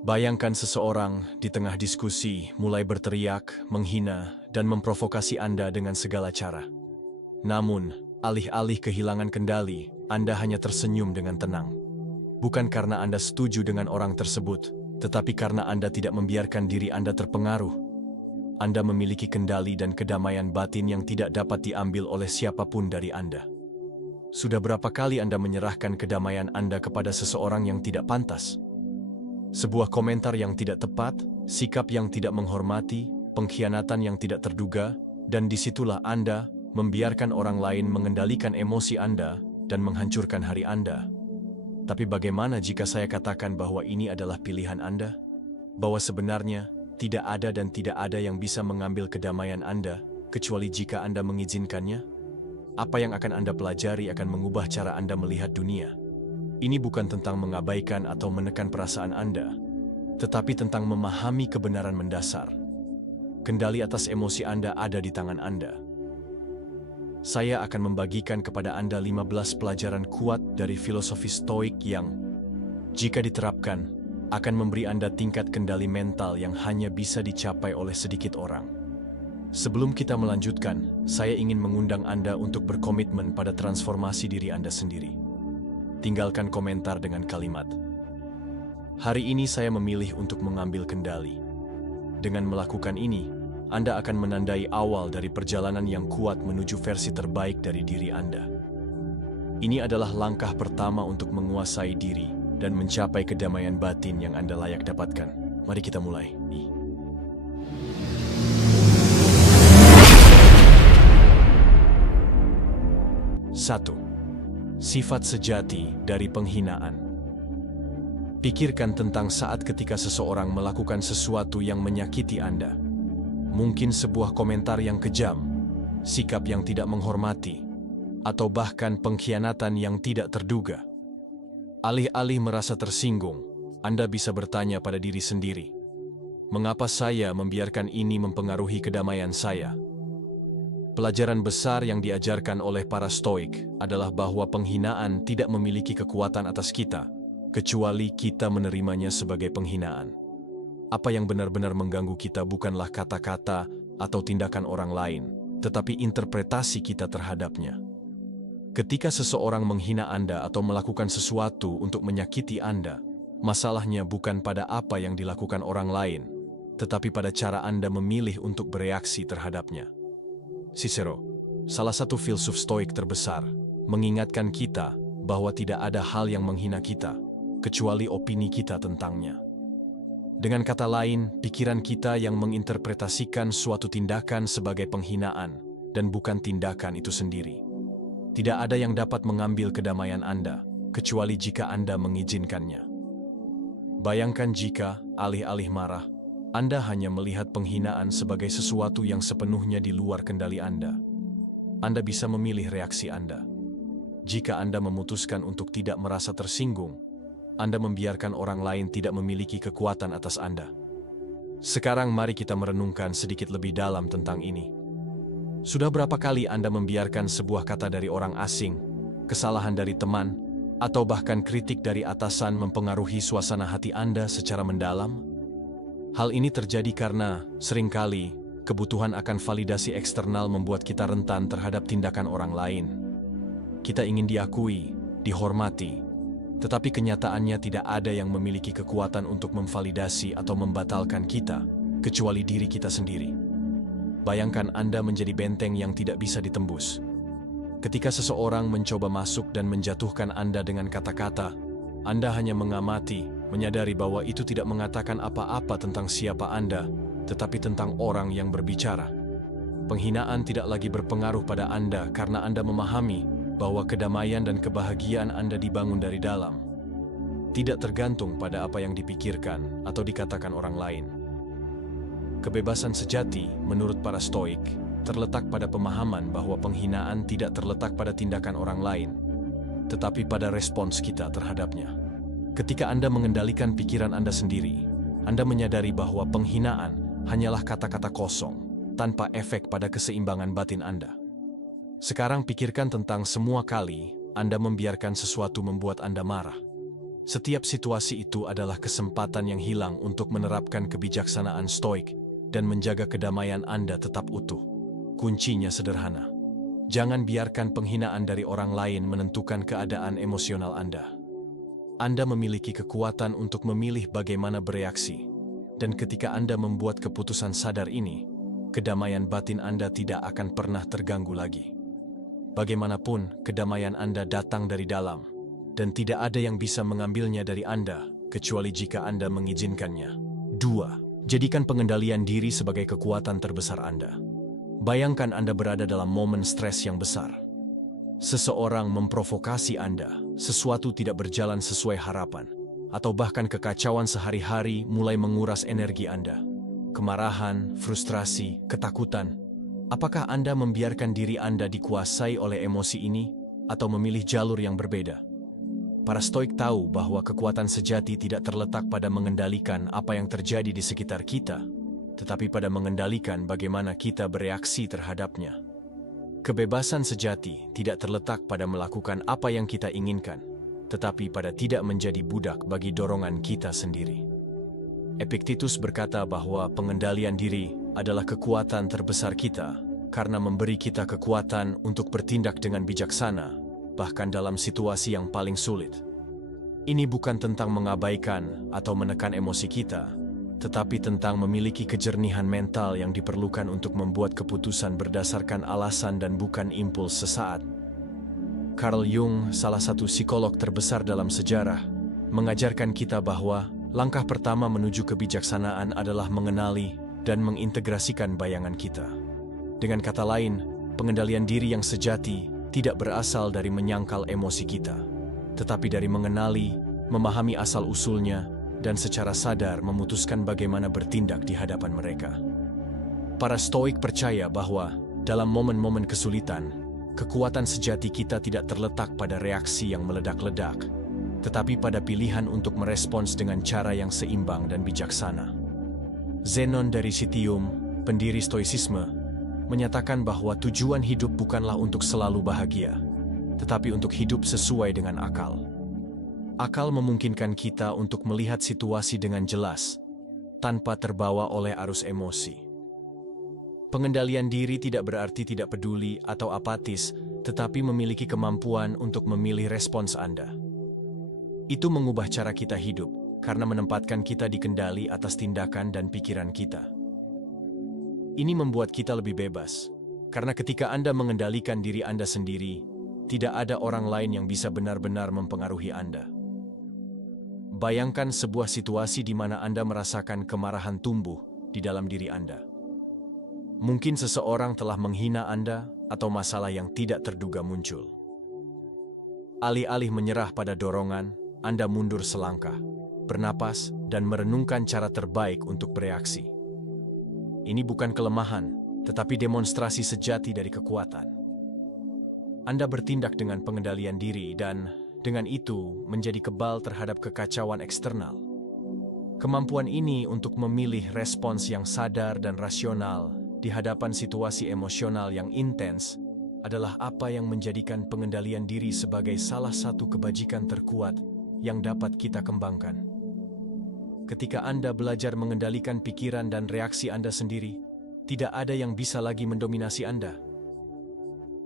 Bayangkan seseorang di tengah diskusi mulai berteriak, menghina, dan memprovokasi Anda dengan segala cara. Namun, alih-alih kehilangan kendali, Anda hanya tersenyum dengan tenang. Bukan karena Anda setuju dengan orang tersebut, tetapi karena Anda tidak membiarkan diri Anda terpengaruh. Anda memiliki kendali dan kedamaian batin yang tidak dapat diambil oleh siapapun dari Anda. Sudah berapa kali Anda menyerahkan kedamaian Anda kepada seseorang yang tidak pantas? Sebuah komentar yang tidak tepat, sikap yang tidak menghormati, pengkhianatan yang tidak terduga, dan disitulah Anda membiarkan orang lain mengendalikan emosi Anda dan menghancurkan hari Anda. Tapi bagaimana jika saya katakan bahwa ini adalah pilihan Anda? Bahwa sebenarnya tidak ada dan tidak ada yang bisa mengambil kedamaian Anda, kecuali jika Anda mengizinkannya? Apa yang akan Anda pelajari akan mengubah cara Anda melihat dunia. Ini bukan tentang mengabaikan atau menekan perasaan Anda, tetapi tentang memahami kebenaran mendasar. Kendali atas emosi Anda ada di tangan Anda. Saya akan membagikan kepada Anda 15 pelajaran kuat dari filosofi Stoik yang, jika diterapkan, akan memberi Anda tingkat kendali mental yang hanya bisa dicapai oleh sedikit orang. Sebelum kita melanjutkan, saya ingin mengundang Anda untuk berkomitmen pada transformasi diri Anda sendiri. Tinggalkan komentar dengan kalimat, "Hari ini saya memilih untuk mengambil kendali." Dengan melakukan ini, Anda akan menandai awal dari perjalanan yang kuat menuju versi terbaik dari diri Anda. Ini adalah langkah pertama untuk menguasai diri dan mencapai kedamaian batin yang Anda layak dapatkan. Mari kita mulai. 1. Sifat sejati dari penghinaan. Pikirkan tentang saat ketika seseorang melakukan sesuatu yang menyakiti Anda. Mungkin sebuah komentar yang kejam, sikap yang tidak menghormati, atau bahkan pengkhianatan yang tidak terduga. Alih-alih merasa tersinggung, Anda bisa bertanya pada diri sendiri, "Mengapa saya membiarkan ini mempengaruhi kedamaian saya?" Pelajaran besar yang diajarkan oleh para Stoik adalah bahwa penghinaan tidak memiliki kekuatan atas kita, kecuali kita menerimanya sebagai penghinaan. Apa yang benar-benar mengganggu kita bukanlah kata-kata atau tindakan orang lain, tetapi interpretasi kita terhadapnya. Ketika seseorang menghina Anda atau melakukan sesuatu untuk menyakiti Anda, masalahnya bukan pada apa yang dilakukan orang lain, tetapi pada cara Anda memilih untuk bereaksi terhadapnya. Cicero, salah satu filsuf Stoik terbesar, mengingatkan kita bahwa tidak ada hal yang menghina kita, kecuali opini kita tentangnya. Dengan kata lain, pikiran kita yang menginterpretasikan suatu tindakan sebagai penghinaan, dan bukan tindakan itu sendiri. Tidak ada yang dapat mengambil kedamaian Anda, kecuali jika Anda mengizinkannya. Bayangkan jika, alih-alih marah, Anda hanya melihat penghinaan sebagai sesuatu yang sepenuhnya di luar kendali Anda. Anda bisa memilih reaksi Anda. Jika Anda memutuskan untuk tidak merasa tersinggung, Anda membiarkan orang lain tidak memiliki kekuatan atas Anda. Sekarang mari kita merenungkan sedikit lebih dalam tentang ini. Sudah berapa kali Anda membiarkan sebuah kata dari orang asing, kesalahan dari teman, atau bahkan kritik dari atasan mempengaruhi suasana hati Anda secara mendalam? Hal ini terjadi karena, seringkali, kebutuhan akan validasi eksternal membuat kita rentan terhadap tindakan orang lain. Kita ingin diakui, dihormati, tetapi kenyataannya tidak ada yang memiliki kekuatan untuk memvalidasi atau membatalkan kita, kecuali diri kita sendiri. Bayangkan Anda menjadi benteng yang tidak bisa ditembus. Ketika seseorang mencoba masuk dan menjatuhkan Anda dengan kata-kata, Anda hanya mengamati, menyadari bahwa itu tidak mengatakan apa-apa tentang siapa Anda, tetapi tentang orang yang berbicara. Penghinaan tidak lagi berpengaruh pada Anda karena Anda memahami bahwa kedamaian dan kebahagiaan Anda dibangun dari dalam. Tidak tergantung pada apa yang dipikirkan atau dikatakan orang lain. Kebebasan sejati, menurut para Stoik, terletak pada pemahaman bahwa penghinaan tidak terletak pada tindakan orang lain, tetapi pada respons kita terhadapnya. Ketika Anda mengendalikan pikiran Anda sendiri, Anda menyadari bahwa penghinaan hanyalah kata-kata kosong, tanpa efek pada keseimbangan batin Anda. Sekarang pikirkan tentang semua kali Anda membiarkan sesuatu membuat Anda marah. Setiap situasi itu adalah kesempatan yang hilang untuk menerapkan kebijaksanaan stoik dan menjaga kedamaian Anda tetap utuh. Kuncinya sederhana. Jangan biarkan penghinaan dari orang lain menentukan keadaan emosional Anda. Anda memiliki kekuatan untuk memilih bagaimana bereaksi, dan ketika Anda membuat keputusan sadar ini, kedamaian batin Anda tidak akan pernah terganggu lagi. Bagaimanapun, kedamaian Anda datang dari dalam, dan tidak ada yang bisa mengambilnya dari Anda, kecuali jika Anda mengizinkannya. 2. Jadikan pengendalian diri sebagai kekuatan terbesar Anda. Bayangkan Anda berada dalam momen stres yang besar. Seseorang memprovokasi Anda, sesuatu tidak berjalan sesuai harapan, atau bahkan kekacauan sehari-hari mulai menguras energi Anda. Kemarahan, frustrasi, ketakutan. Apakah Anda membiarkan diri Anda dikuasai oleh emosi ini, atau memilih jalur yang berbeda? Para stoik tahu bahwa kekuatan sejati tidak terletak pada mengendalikan apa yang terjadi di sekitar kita, tetapi pada mengendalikan bagaimana kita bereaksi terhadapnya. Kebebasan sejati tidak terletak pada melakukan apa yang kita inginkan, tetapi pada tidak menjadi budak bagi dorongan kita sendiri. Epictetus berkata bahwa pengendalian diri adalah kekuatan terbesar kita karena memberi kita kekuatan untuk bertindak dengan bijaksana, bahkan dalam situasi yang paling sulit. Ini bukan tentang mengabaikan atau menekan emosi kita, tetapi tentang memiliki kejernihan mental yang diperlukan untuk membuat keputusan berdasarkan alasan dan bukan impuls sesaat. Carl Jung, salah satu psikolog terbesar dalam sejarah, mengajarkan kita bahwa langkah pertama menuju kebijaksanaan adalah mengenali dan mengintegrasikan bayangan kita. Dengan kata lain, pengendalian diri yang sejati tidak berasal dari menyangkal emosi kita, tetapi dari mengenali, memahami asal-usulnya, dan secara sadar memutuskan bagaimana bertindak di hadapan mereka. Para stoik percaya bahwa dalam momen-momen kesulitan, kekuatan sejati kita tidak terletak pada reaksi yang meledak-ledak, tetapi pada pilihan untuk merespons dengan cara yang seimbang dan bijaksana. Zenon dari Citium, pendiri stoicisme, menyatakan bahwa tujuan hidup bukanlah untuk selalu bahagia, tetapi untuk hidup sesuai dengan akal. Akal memungkinkan kita untuk melihat situasi dengan jelas, tanpa terbawa oleh arus emosi. Pengendalian diri tidak berarti tidak peduli atau apatis, tetapi memiliki kemampuan untuk memilih respons Anda. Itu mengubah cara kita hidup, karena menempatkan kita dikendali atas tindakan dan pikiran kita. Ini membuat kita lebih bebas, karena ketika Anda mengendalikan diri Anda sendiri, tidak ada orang lain yang bisa benar-benar mempengaruhi Anda. Bayangkan sebuah situasi di mana Anda merasakan kemarahan tumbuh di dalam diri Anda. Mungkin seseorang telah menghina Anda atau masalah yang tidak terduga muncul. Alih-alih menyerah pada dorongan, Anda mundur selangkah, bernapas, dan merenungkan cara terbaik untuk bereaksi. Ini bukan kelemahan, tetapi demonstrasi sejati dari kekuatan. Anda bertindak dengan pengendalian diri dan dengan itu menjadi kebal terhadap kekacauan eksternal. Kemampuan ini untuk memilih respons yang sadar dan rasional di hadapan situasi emosional yang intens adalah apa yang menjadikan pengendalian diri sebagai salah satu kebajikan terkuat yang dapat kita kembangkan. Ketika Anda belajar mengendalikan pikiran dan reaksi Anda sendiri, tidak ada yang bisa lagi mendominasi Anda.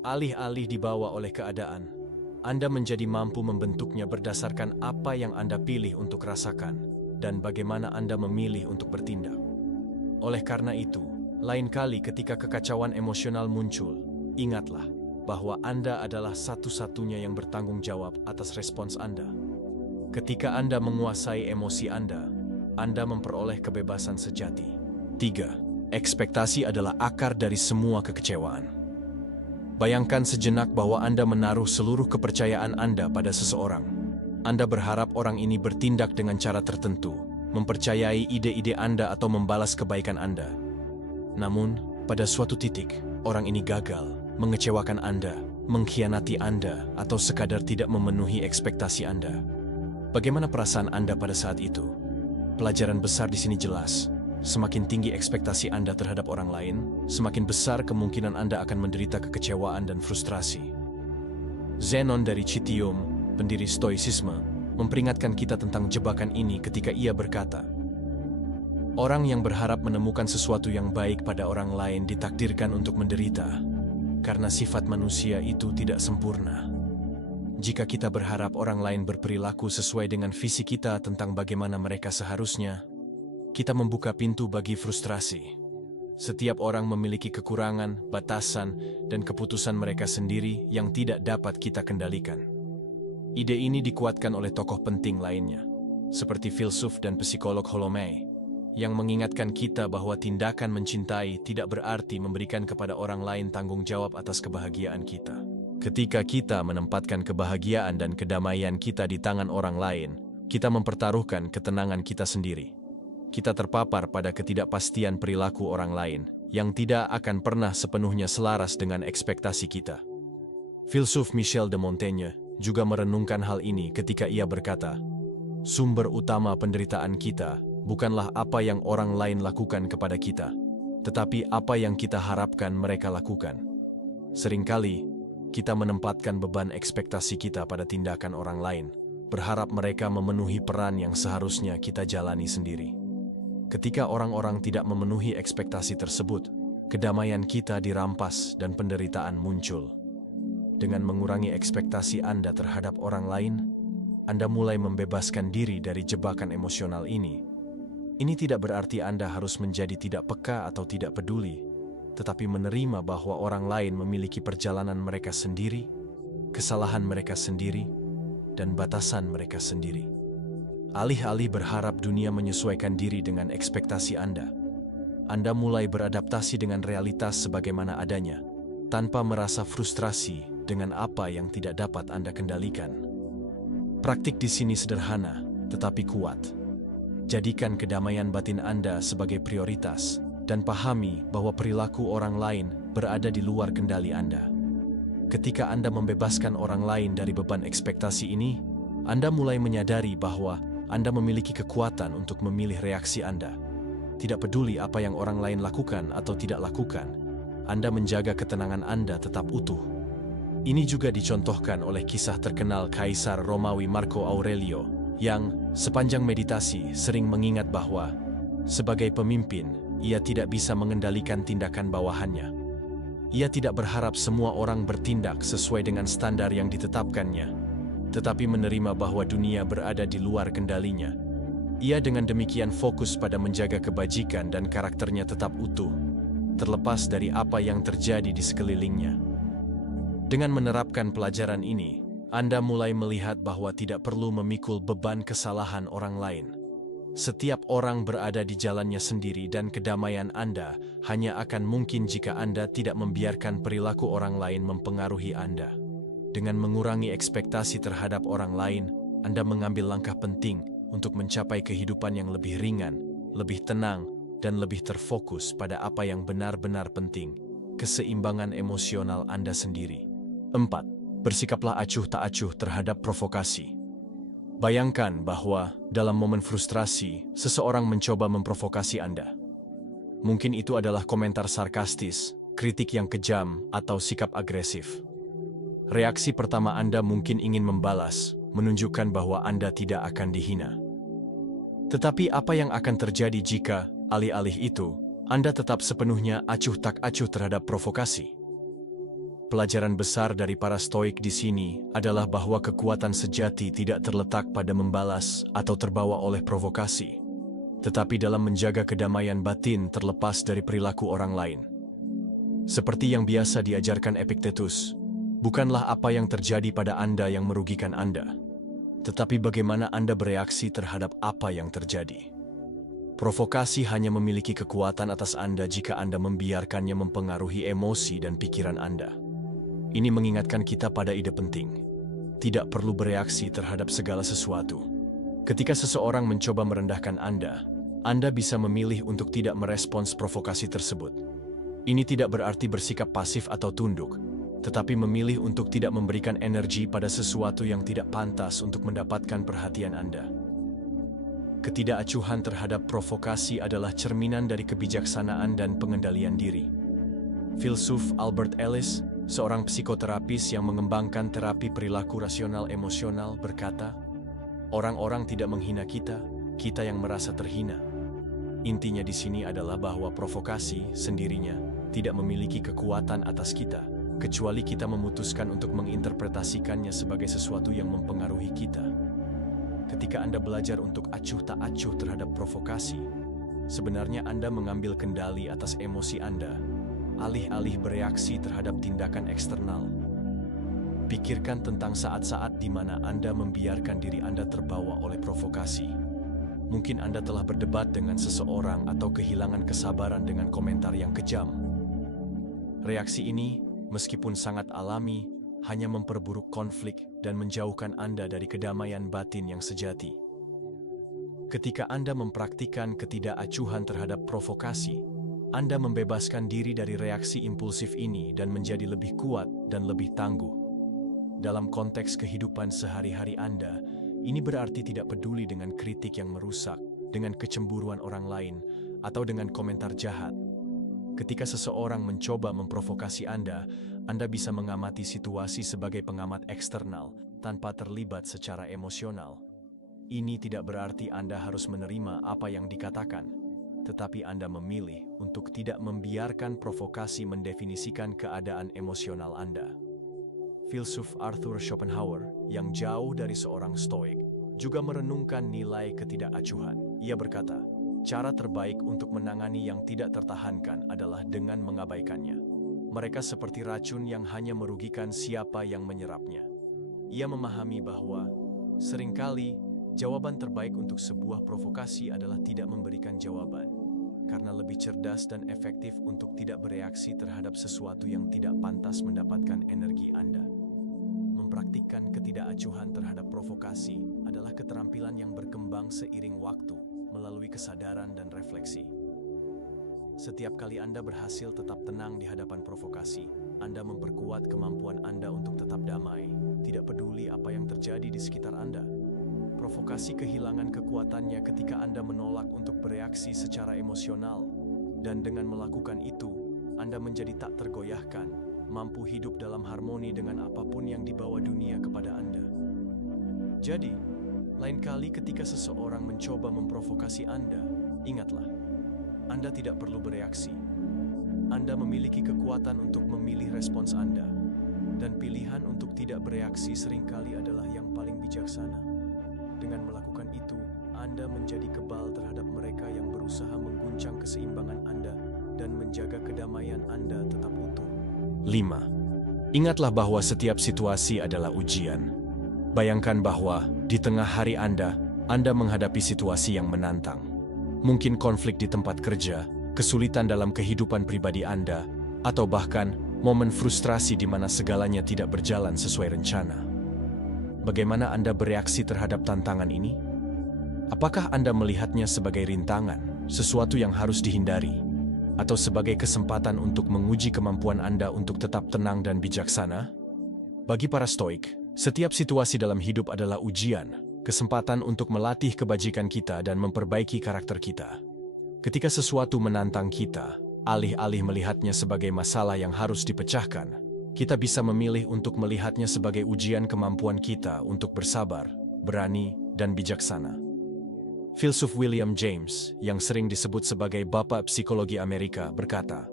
Alih-alih dibawa oleh keadaan, Anda menjadi mampu membentuknya berdasarkan apa yang Anda pilih untuk rasakan dan bagaimana Anda memilih untuk bertindak. Oleh karena itu, lain kali ketika kekacauan emosional muncul, ingatlah bahwa Anda adalah satu-satunya yang bertanggung jawab atas respons Anda. Ketika Anda menguasai emosi Anda memperoleh kebebasan sejati. 3. Ekspektasi adalah akar dari semua kekecewaan. Bayangkan sejenak bahwa Anda menaruh seluruh kepercayaan Anda pada seseorang. Anda berharap orang ini bertindak dengan cara tertentu, mempercayai ide-ide Anda atau membalas kebaikan Anda. Namun, pada suatu titik, orang ini gagal, mengecewakan Anda, mengkhianati Anda, atau sekadar tidak memenuhi ekspektasi Anda. Bagaimana perasaan Anda pada saat itu? Pelajaran besar di sini jelas. Semakin tinggi ekspektasi Anda terhadap orang lain, semakin besar kemungkinan Anda akan menderita kekecewaan dan frustrasi. Zenon dari Citium, pendiri stoicisme, memperingatkan kita tentang jebakan ini ketika ia berkata, "Orang yang berharap menemukan sesuatu yang baik pada orang lain ditakdirkan untuk menderita, karena sifat manusia itu tidak sempurna." Jika kita berharap orang lain berperilaku sesuai dengan visi kita tentang bagaimana mereka seharusnya, kita membuka pintu bagi frustrasi. Setiap orang memiliki kekurangan, batasan, dan keputusan mereka sendiri yang tidak dapat kita kendalikan. Ide ini dikuatkan oleh tokoh penting lainnya, seperti filsuf dan psikolog Holomai, yang mengingatkan kita bahwa tindakan mencintai tidak berarti memberikan kepada orang lain tanggung jawab atas kebahagiaan kita. Ketika kita menempatkan kebahagiaan dan kedamaian kita di tangan orang lain, kita mempertaruhkan ketenangan kita sendiri. Kita terpapar pada ketidakpastian perilaku orang lain yang tidak akan pernah sepenuhnya selaras dengan ekspektasi kita. Filsuf Michel de Montaigne juga merenungkan hal ini ketika ia berkata, "Sumber utama penderitaan kita bukanlah apa yang orang lain lakukan kepada kita, tetapi apa yang kita harapkan mereka lakukan." Seringkali, kita menempatkan beban ekspektasi kita pada tindakan orang lain, berharap mereka memenuhi peran yang seharusnya kita jalani sendiri. Ketika orang-orang tidak memenuhi ekspektasi tersebut, kedamaian kita dirampas dan penderitaan muncul. Dengan mengurangi ekspektasi Anda terhadap orang lain, Anda mulai membebaskan diri dari jebakan emosional ini. Ini tidak berarti Anda harus menjadi tidak peka atau tidak peduli, tetapi menerima bahwa orang lain memiliki perjalanan mereka sendiri, kesalahan mereka sendiri, dan batasan mereka sendiri. Alih-alih berharap dunia menyesuaikan diri dengan ekspektasi Anda mulai beradaptasi dengan realitas sebagaimana adanya, tanpa merasa frustrasi dengan apa yang tidak dapat Anda kendalikan. Praktik di sini sederhana, tetapi kuat. Jadikan kedamaian batin Anda sebagai prioritas, dan pahami bahwa perilaku orang lain berada di luar kendali Anda. Ketika Anda membebaskan orang lain dari beban ekspektasi ini, Anda mulai menyadari bahwa Anda memiliki kekuatan untuk memilih reaksi Anda. Tidak peduli apa yang orang lain lakukan atau tidak lakukan, Anda menjaga ketenangan Anda tetap utuh. Ini juga dicontohkan oleh kisah terkenal Kaisar Romawi Marco Aurelio, yang sepanjang meditasi sering mengingat bahwa sebagai pemimpin, ia tidak bisa mengendalikan tindakan bawahannya. Ia tidak berharap semua orang bertindak sesuai dengan standar yang ditetapkannya, tetapi menerima bahwa dunia berada di luar kendalinya. Ia dengan demikian fokus pada menjaga kebajikan dan karakternya tetap utuh, terlepas dari apa yang terjadi di sekelilingnya. Dengan menerapkan pelajaran ini, Anda mulai melihat bahwa tidak perlu memikul beban kesalahan orang lain. Setiap orang berada di jalannya sendiri dan kedamaian Anda hanya akan mungkin jika Anda tidak membiarkan perilaku orang lain mempengaruhi Anda. Dengan mengurangi ekspektasi terhadap orang lain, Anda mengambil langkah penting untuk mencapai kehidupan yang lebih ringan, lebih tenang, dan lebih terfokus pada apa yang benar-benar penting, keseimbangan emosional Anda sendiri. 4. Bersikaplah acuh tak acuh terhadap provokasi. Bayangkan bahwa dalam momen frustrasi, seseorang mencoba memprovokasi Anda. Mungkin itu adalah komentar sarkastis, kritik yang kejam, atau sikap agresif. Reaksi pertama Anda mungkin ingin membalas, menunjukkan bahwa Anda tidak akan dihina. Tetapi apa yang akan terjadi jika, alih-alih itu, Anda tetap sepenuhnya acuh tak acuh terhadap provokasi? Pelajaran besar dari para Stoik di sini adalah bahwa kekuatan sejati tidak terletak pada membalas atau terbawa oleh provokasi, tetapi dalam menjaga kedamaian batin terlepas dari perilaku orang lain. Seperti yang biasa diajarkan Epictetus, bukanlah apa yang terjadi pada Anda yang merugikan Anda, tetapi bagaimana Anda bereaksi terhadap apa yang terjadi. Provokasi hanya memiliki kekuatan atas Anda jika Anda membiarkannya mempengaruhi emosi dan pikiran Anda. Ini mengingatkan kita pada ide penting. Tidak perlu bereaksi terhadap segala sesuatu. Ketika seseorang mencoba merendahkan Anda bisa memilih untuk tidak merespons provokasi tersebut. Ini tidak berarti bersikap pasif atau tunduk, tetapi memilih untuk tidak memberikan energi pada sesuatu yang tidak pantas untuk mendapatkan perhatian Anda. Ketidakacuhan terhadap provokasi adalah cerminan dari kebijaksanaan dan pengendalian diri. Filsuf Albert Ellis, seorang psikoterapis yang mengembangkan terapi perilaku rasional emosional, berkata, Orang-orang tidak menghina kita, kita yang merasa terhina. Intinya di sini adalah bahwa provokasi sendirinya tidak memiliki kekuatan atas kita, kecuali kita memutuskan untuk menginterpretasikannya sebagai sesuatu yang mempengaruhi kita. Ketika Anda belajar untuk acuh tak acuh terhadap provokasi, sebenarnya Anda mengambil kendali atas emosi Anda, alih-alih bereaksi terhadap tindakan eksternal. Pikirkan tentang saat-saat di mana Anda membiarkan diri Anda terbawa oleh provokasi. Mungkin Anda telah berdebat dengan seseorang atau kehilangan kesabaran dengan komentar yang kejam. Reaksi ini, meskipun sangat alami, hanya memperburuk konflik dan menjauhkan Anda dari kedamaian batin yang sejati. Ketika Anda mempraktikkan ketidakacuhan terhadap provokasi, Anda membebaskan diri dari reaksi impulsif ini dan menjadi lebih kuat dan lebih tangguh. Dalam konteks kehidupan sehari-hari Anda, ini berarti tidak peduli dengan kritik yang merusak, dengan kecemburuan orang lain, atau dengan komentar jahat. Ketika seseorang mencoba memprovokasi Anda bisa mengamati situasi sebagai pengamat eksternal tanpa terlibat secara emosional. Ini tidak berarti Anda harus menerima apa yang dikatakan, tetapi Anda memilih untuk tidak membiarkan provokasi mendefinisikan keadaan emosional Anda. Filsuf Arthur Schopenhauer, yang jauh dari seorang Stoik, juga merenungkan nilai ketidakacuhan. Ia berkata, cara terbaik untuk menangani yang tidak tertahankan adalah dengan mengabaikannya. Mereka seperti racun yang hanya merugikan siapa yang menyerapnya. Ia memahami bahwa, seringkali, jawaban terbaik untuk sebuah provokasi adalah tidak memberikan jawaban, karena lebih cerdas dan efektif untuk tidak bereaksi terhadap sesuatu yang tidak pantas mendapatkan energi Anda. Mempraktikkan ketidakacuhan terhadap provokasi adalah keterampilan yang berkembang seiring waktu melalui kesadaran dan refleksi. Setiap kali Anda berhasil tetap tenang di hadapan provokasi, Anda memperkuat kemampuan Anda untuk tetap damai, tidak peduli apa yang terjadi di sekitar Anda. Provokasi kehilangan kekuatannya ketika Anda menolak untuk bereaksi secara emosional, dan dengan melakukan itu, Anda menjadi tak tergoyahkan, mampu hidup dalam harmoni dengan apapun yang dibawa dunia kepada Anda. Jadi, lain kali ketika seseorang mencoba memprovokasi Anda, ingatlah, Anda tidak perlu bereaksi. Anda memiliki kekuatan untuk memilih respons Anda, dan pilihan untuk tidak bereaksi seringkali adalah yang paling bijaksana. Dengan melakukan itu, Anda menjadi kebal terhadap mereka yang berusaha mengguncang keseimbangan Anda dan menjaga kedamaian Anda tetap utuh. 5. Ingatlah bahwa setiap situasi adalah ujian. Bayangkan bahwa di tengah hari Anda menghadapi situasi yang menantang. Mungkin konflik di tempat kerja, kesulitan dalam kehidupan pribadi Anda, atau bahkan momen frustrasi di mana segalanya tidak berjalan sesuai rencana. Bagaimana Anda bereaksi terhadap tantangan ini? Apakah Anda melihatnya sebagai rintangan, sesuatu yang harus dihindari, atau sebagai kesempatan untuk menguji kemampuan Anda untuk tetap tenang dan bijaksana? Bagi para Stoik, setiap situasi dalam hidup adalah ujian, kesempatan untuk melatih kebajikan kita dan memperbaiki karakter kita. Ketika sesuatu menantang kita, alih-alih melihatnya sebagai masalah yang harus dipecahkan, kita bisa memilih untuk melihatnya sebagai ujian kemampuan kita untuk bersabar, berani, dan bijaksana. Filsuf William James, yang sering disebut sebagai Bapak Psikologi Amerika, berkata,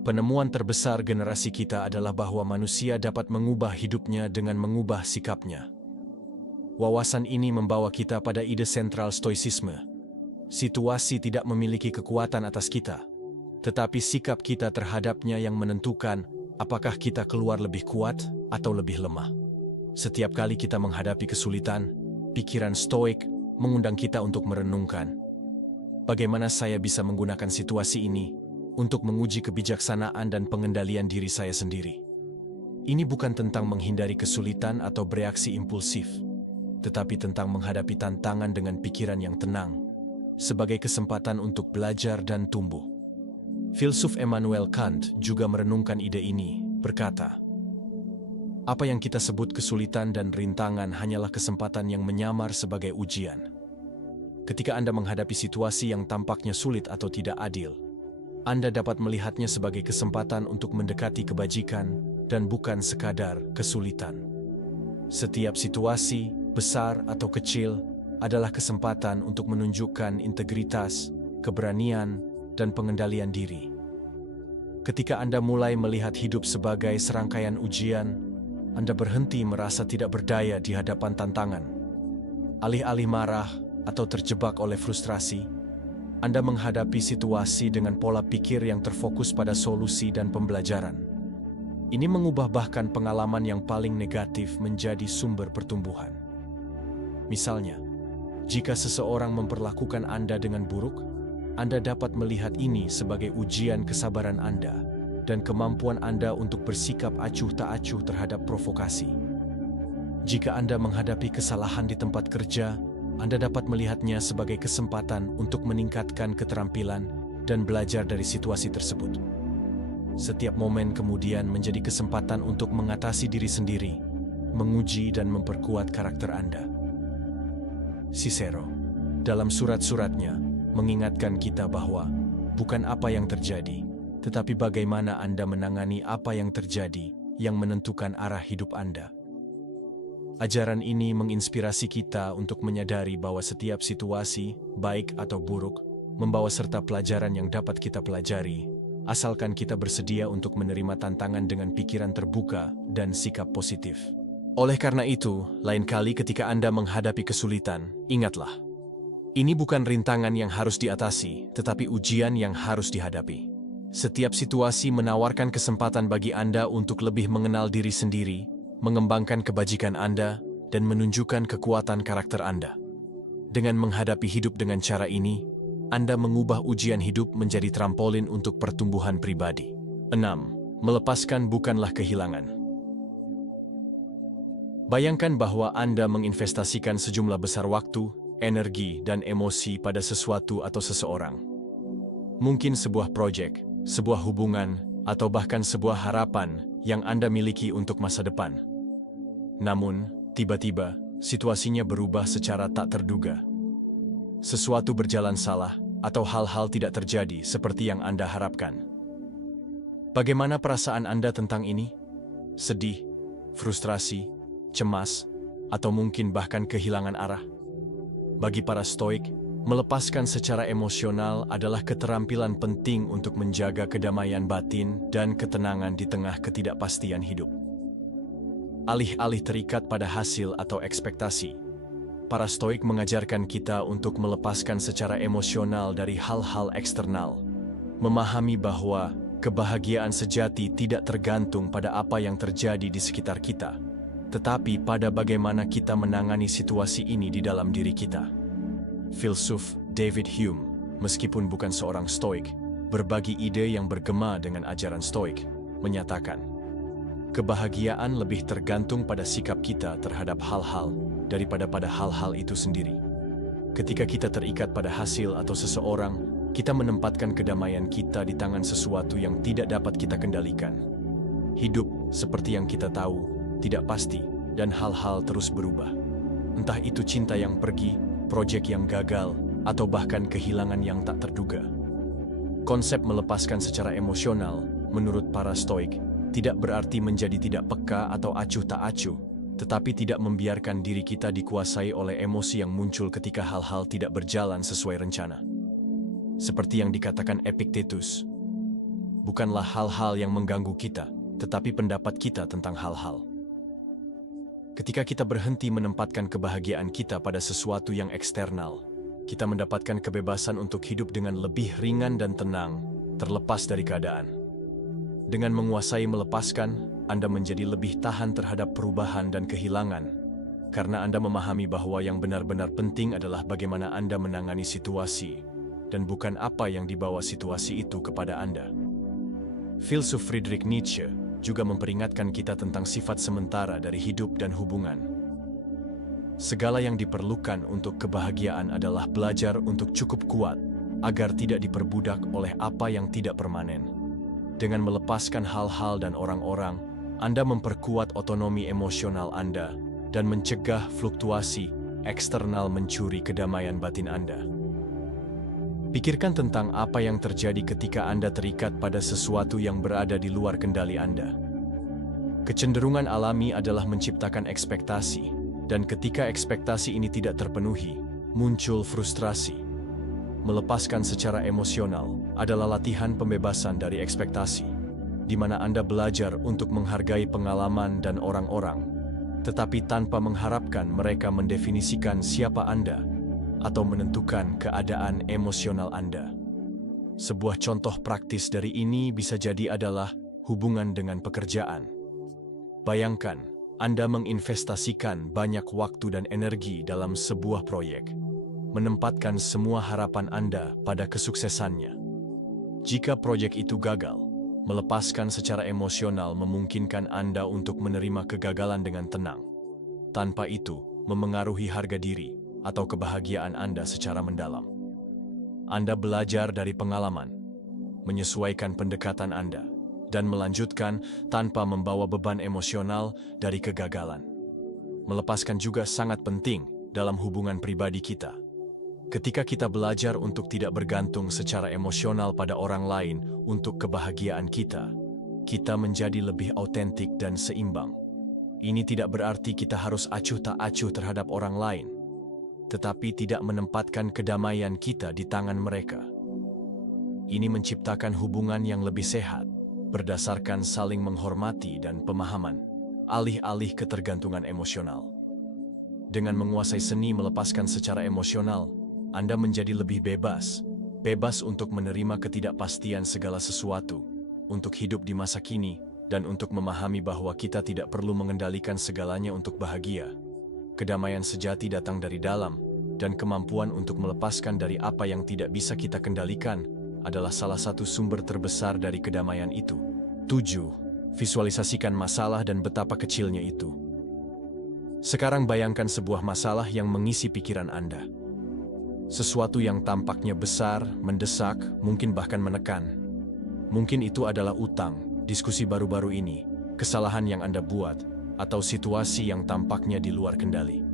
penemuan terbesar generasi kita adalah bahwa manusia dapat mengubah hidupnya dengan mengubah sikapnya. Wawasan ini membawa kita pada ide sentral stoicisme. Situasi tidak memiliki kekuatan atas kita, tetapi sikap kita terhadapnya yang menentukan apakah kita keluar lebih kuat atau lebih lemah. Setiap kali kita menghadapi kesulitan, pikiran Stoik mengundang kita untuk merenungkan, bagaimana saya bisa menggunakan situasi ini untuk menguji kebijaksanaan dan pengendalian diri saya sendiri. Ini bukan tentang menghindari kesulitan atau bereaksi impulsif, tetapi tentang menghadapi tantangan dengan pikiran yang tenang, sebagai kesempatan untuk belajar dan tumbuh. Filsuf Immanuel Kant juga merenungkan ide ini, berkata, apa yang kita sebut kesulitan dan rintangan hanyalah kesempatan yang menyamar sebagai ujian. Ketika Anda menghadapi situasi yang tampaknya sulit atau tidak adil, Anda dapat melihatnya sebagai kesempatan untuk mendekati kebajikan dan bukan sekadar kesulitan. Setiap situasi, besar atau kecil, adalah kesempatan untuk menunjukkan integritas, keberanian, dan pengendalian diri. Ketika Anda mulai melihat hidup sebagai serangkaian ujian, Anda berhenti merasa tidak berdaya di hadapan tantangan. Alih-alih marah atau terjebak oleh frustrasi, Anda menghadapi situasi dengan pola pikir yang terfokus pada solusi dan pembelajaran. Ini mengubah bahkan pengalaman yang paling negatif menjadi sumber pertumbuhan. Misalnya, jika seseorang memperlakukan Anda dengan buruk, Anda dapat melihat ini sebagai ujian kesabaran Anda dan kemampuan Anda untuk bersikap acuh tak acuh terhadap provokasi. Jika Anda menghadapi kesalahan di tempat kerja, Anda dapat melihatnya sebagai kesempatan untuk meningkatkan keterampilan dan belajar dari situasi tersebut. Setiap momen kemudian menjadi kesempatan untuk mengatasi diri sendiri, menguji dan memperkuat karakter Anda. Cicero, dalam surat-suratnya, mengingatkan kita bahwa bukan apa yang terjadi, tetapi bagaimana Anda menangani apa yang terjadi yang menentukan arah hidup Anda. Ajaran ini menginspirasi kita untuk menyadari bahwa setiap situasi, baik atau buruk, membawa serta pelajaran yang dapat kita pelajari, asalkan kita bersedia untuk menerima tantangan dengan pikiran terbuka dan sikap positif. Oleh karena itu, lain kali ketika Anda menghadapi kesulitan, ingatlah, ini bukan rintangan yang harus diatasi, tetapi ujian yang harus dihadapi. Setiap situasi menawarkan kesempatan bagi Anda untuk lebih mengenal diri sendiri, mengembangkan kebajikan Anda, dan menunjukkan kekuatan karakter Anda. Dengan menghadapi hidup dengan cara ini, Anda mengubah ujian hidup menjadi trampolin untuk pertumbuhan pribadi. 6. Melepaskan bukanlah kehilangan. Bayangkan bahwa Anda menginvestasikan sejumlah besar waktu, energi, dan emosi pada sesuatu atau seseorang. Mungkin sebuah proyek, sebuah hubungan, atau bahkan sebuah harapan yang Anda miliki untuk masa depan. Namun, tiba-tiba, situasinya berubah secara tak terduga. Sesuatu berjalan salah, atau hal-hal tidak terjadi seperti yang Anda harapkan. Bagaimana perasaan Anda tentang ini? Sedih, frustrasi, cemas, atau mungkin bahkan kehilangan arah? Bagi para Stoik, melepaskan secara emosional adalah keterampilan penting untuk menjaga kedamaian batin dan ketenangan di tengah ketidakpastian hidup. Alih-alih terikat pada hasil atau ekspektasi, para Stoik mengajarkan kita untuk melepaskan secara emosional dari hal-hal eksternal, memahami bahwa kebahagiaan sejati tidak tergantung pada apa yang terjadi di sekitar kita, tetapi pada bagaimana kita menangani situasi ini di dalam diri kita. Filsuf David Hume, meskipun bukan seorang Stoik, berbagi ide yang bergema dengan ajaran Stoik, menyatakan, kebahagiaan lebih tergantung pada sikap kita terhadap hal-hal daripada pada hal-hal itu sendiri. Ketika kita terikat pada hasil atau seseorang, kita menempatkan kedamaian kita di tangan sesuatu yang tidak dapat kita kendalikan. Hidup, seperti yang kita tahu, tidak pasti, dan hal-hal terus berubah. Entah itu cinta yang pergi, proyek yang gagal, atau bahkan kehilangan yang tak terduga. Konsep melepaskan secara emosional, menurut para Stoik, tidak berarti menjadi tidak peka atau acuh tak acuh, tetapi tidak membiarkan diri kita dikuasai oleh emosi yang muncul ketika hal-hal tidak berjalan sesuai rencana. Seperti yang dikatakan Epictetus, bukanlah hal-hal yang mengganggu kita, tetapi pendapat kita tentang hal-hal. Ketika kita berhenti menempatkan kebahagiaan kita pada sesuatu yang eksternal, kita mendapatkan kebebasan untuk hidup dengan lebih ringan dan tenang, terlepas dari keadaan. Dengan menguasai melepaskan, Anda menjadi lebih tahan terhadap perubahan dan kehilangan, karena Anda memahami bahwa yang benar-benar penting adalah bagaimana Anda menangani situasi, dan bukan apa yang dibawa situasi itu kepada Anda. Filsuf Friedrich Nietzsche juga memperingatkan kita tentang sifat sementara dari hidup dan hubungan. Segala yang diperlukan untuk kebahagiaan adalah belajar untuk cukup kuat, agar tidak diperbudak oleh apa yang tidak permanen. Dengan melepaskan hal-hal dan orang-orang, Anda memperkuat otonomi emosional Anda dan mencegah fluktuasi eksternal mencuri kedamaian batin Anda. Pikirkan tentang apa yang terjadi ketika Anda terikat pada sesuatu yang berada di luar kendali Anda. Kecenderungan alami adalah menciptakan ekspektasi, Dan ketika ekspektasi ini tidak terpenuhi, muncul frustrasi. Melepaskan secara emosional adalah latihan pembebasan dari ekspektasi, di mana Anda belajar untuk menghargai pengalaman dan orang-orang, tetapi tanpa mengharapkan mereka mendefinisikan siapa Anda atau menentukan keadaan emosional Anda. Sebuah contoh praktis dari ini bisa jadi adalah hubungan dengan pekerjaan. Bayangkan, Anda menginvestasikan banyak waktu dan energi dalam sebuah proyek, menempatkan semua harapan Anda pada kesuksesannya. Jika proyek itu gagal, melepaskan secara emosional memungkinkan Anda untuk menerima kegagalan dengan tenang. Tanpa itu, memengaruhi harga diri atau kebahagiaan Anda secara mendalam. Anda belajar dari pengalaman, menyesuaikan pendekatan Anda, dan melanjutkan tanpa membawa beban emosional dari kegagalan. Melepaskan juga sangat penting dalam hubungan pribadi kita. Ketika kita belajar untuk tidak bergantung secara emosional pada orang lain untuk kebahagiaan kita, kita menjadi lebih autentik dan seimbang. Ini tidak berarti kita harus acuh tak acuh terhadap orang lain, tetapi tidak menempatkan kedamaian kita di tangan mereka. Ini menciptakan hubungan yang lebih sehat, berdasarkan saling menghormati dan pemahaman, alih-alih ketergantungan emosional. Dengan menguasai seni melepaskan secara emosional, Anda menjadi lebih bebas untuk menerima ketidakpastian segala sesuatu, untuk hidup di masa kini, dan untuk memahami bahwa kita tidak perlu mengendalikan segalanya untuk bahagia. Kedamaian sejati datang dari dalam, dan kemampuan untuk melepaskan dari apa yang tidak bisa kita kendalikan adalah salah satu sumber terbesar dari kedamaian itu. 7. Visualisasikan masalah dan betapa kecilnya itu. Sekarang bayangkan sebuah masalah yang mengisi pikiran Anda. Sesuatu yang tampaknya besar, mendesak, mungkin bahkan menekan. Mungkin itu adalah utang, diskusi baru-baru ini, kesalahan yang Anda buat, atau situasi yang tampaknya di luar kendali.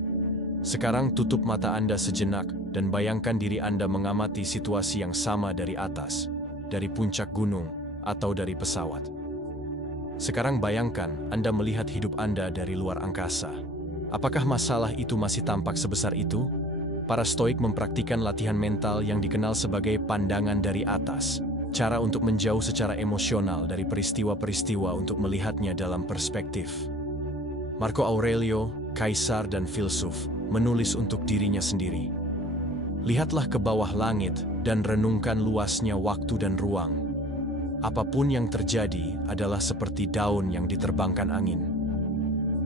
Sekarang tutup mata Anda sejenak dan bayangkan diri Anda mengamati situasi yang sama dari atas, dari puncak gunung, atau dari pesawat. Sekarang bayangkan Anda melihat hidup Anda dari luar angkasa. Apakah masalah itu masih tampak sebesar itu? Para Stoik mempraktikkan latihan mental yang dikenal sebagai pandangan dari atas, cara untuk menjauh secara emosional dari peristiwa-peristiwa untuk melihatnya dalam perspektif. Marco Aurelio, kaisar dan filsuf, menulis untuk dirinya sendiri. Lihatlah ke bawah langit dan renungkan luasnya waktu dan ruang. Apapun yang terjadi adalah seperti daun yang diterbangkan angin.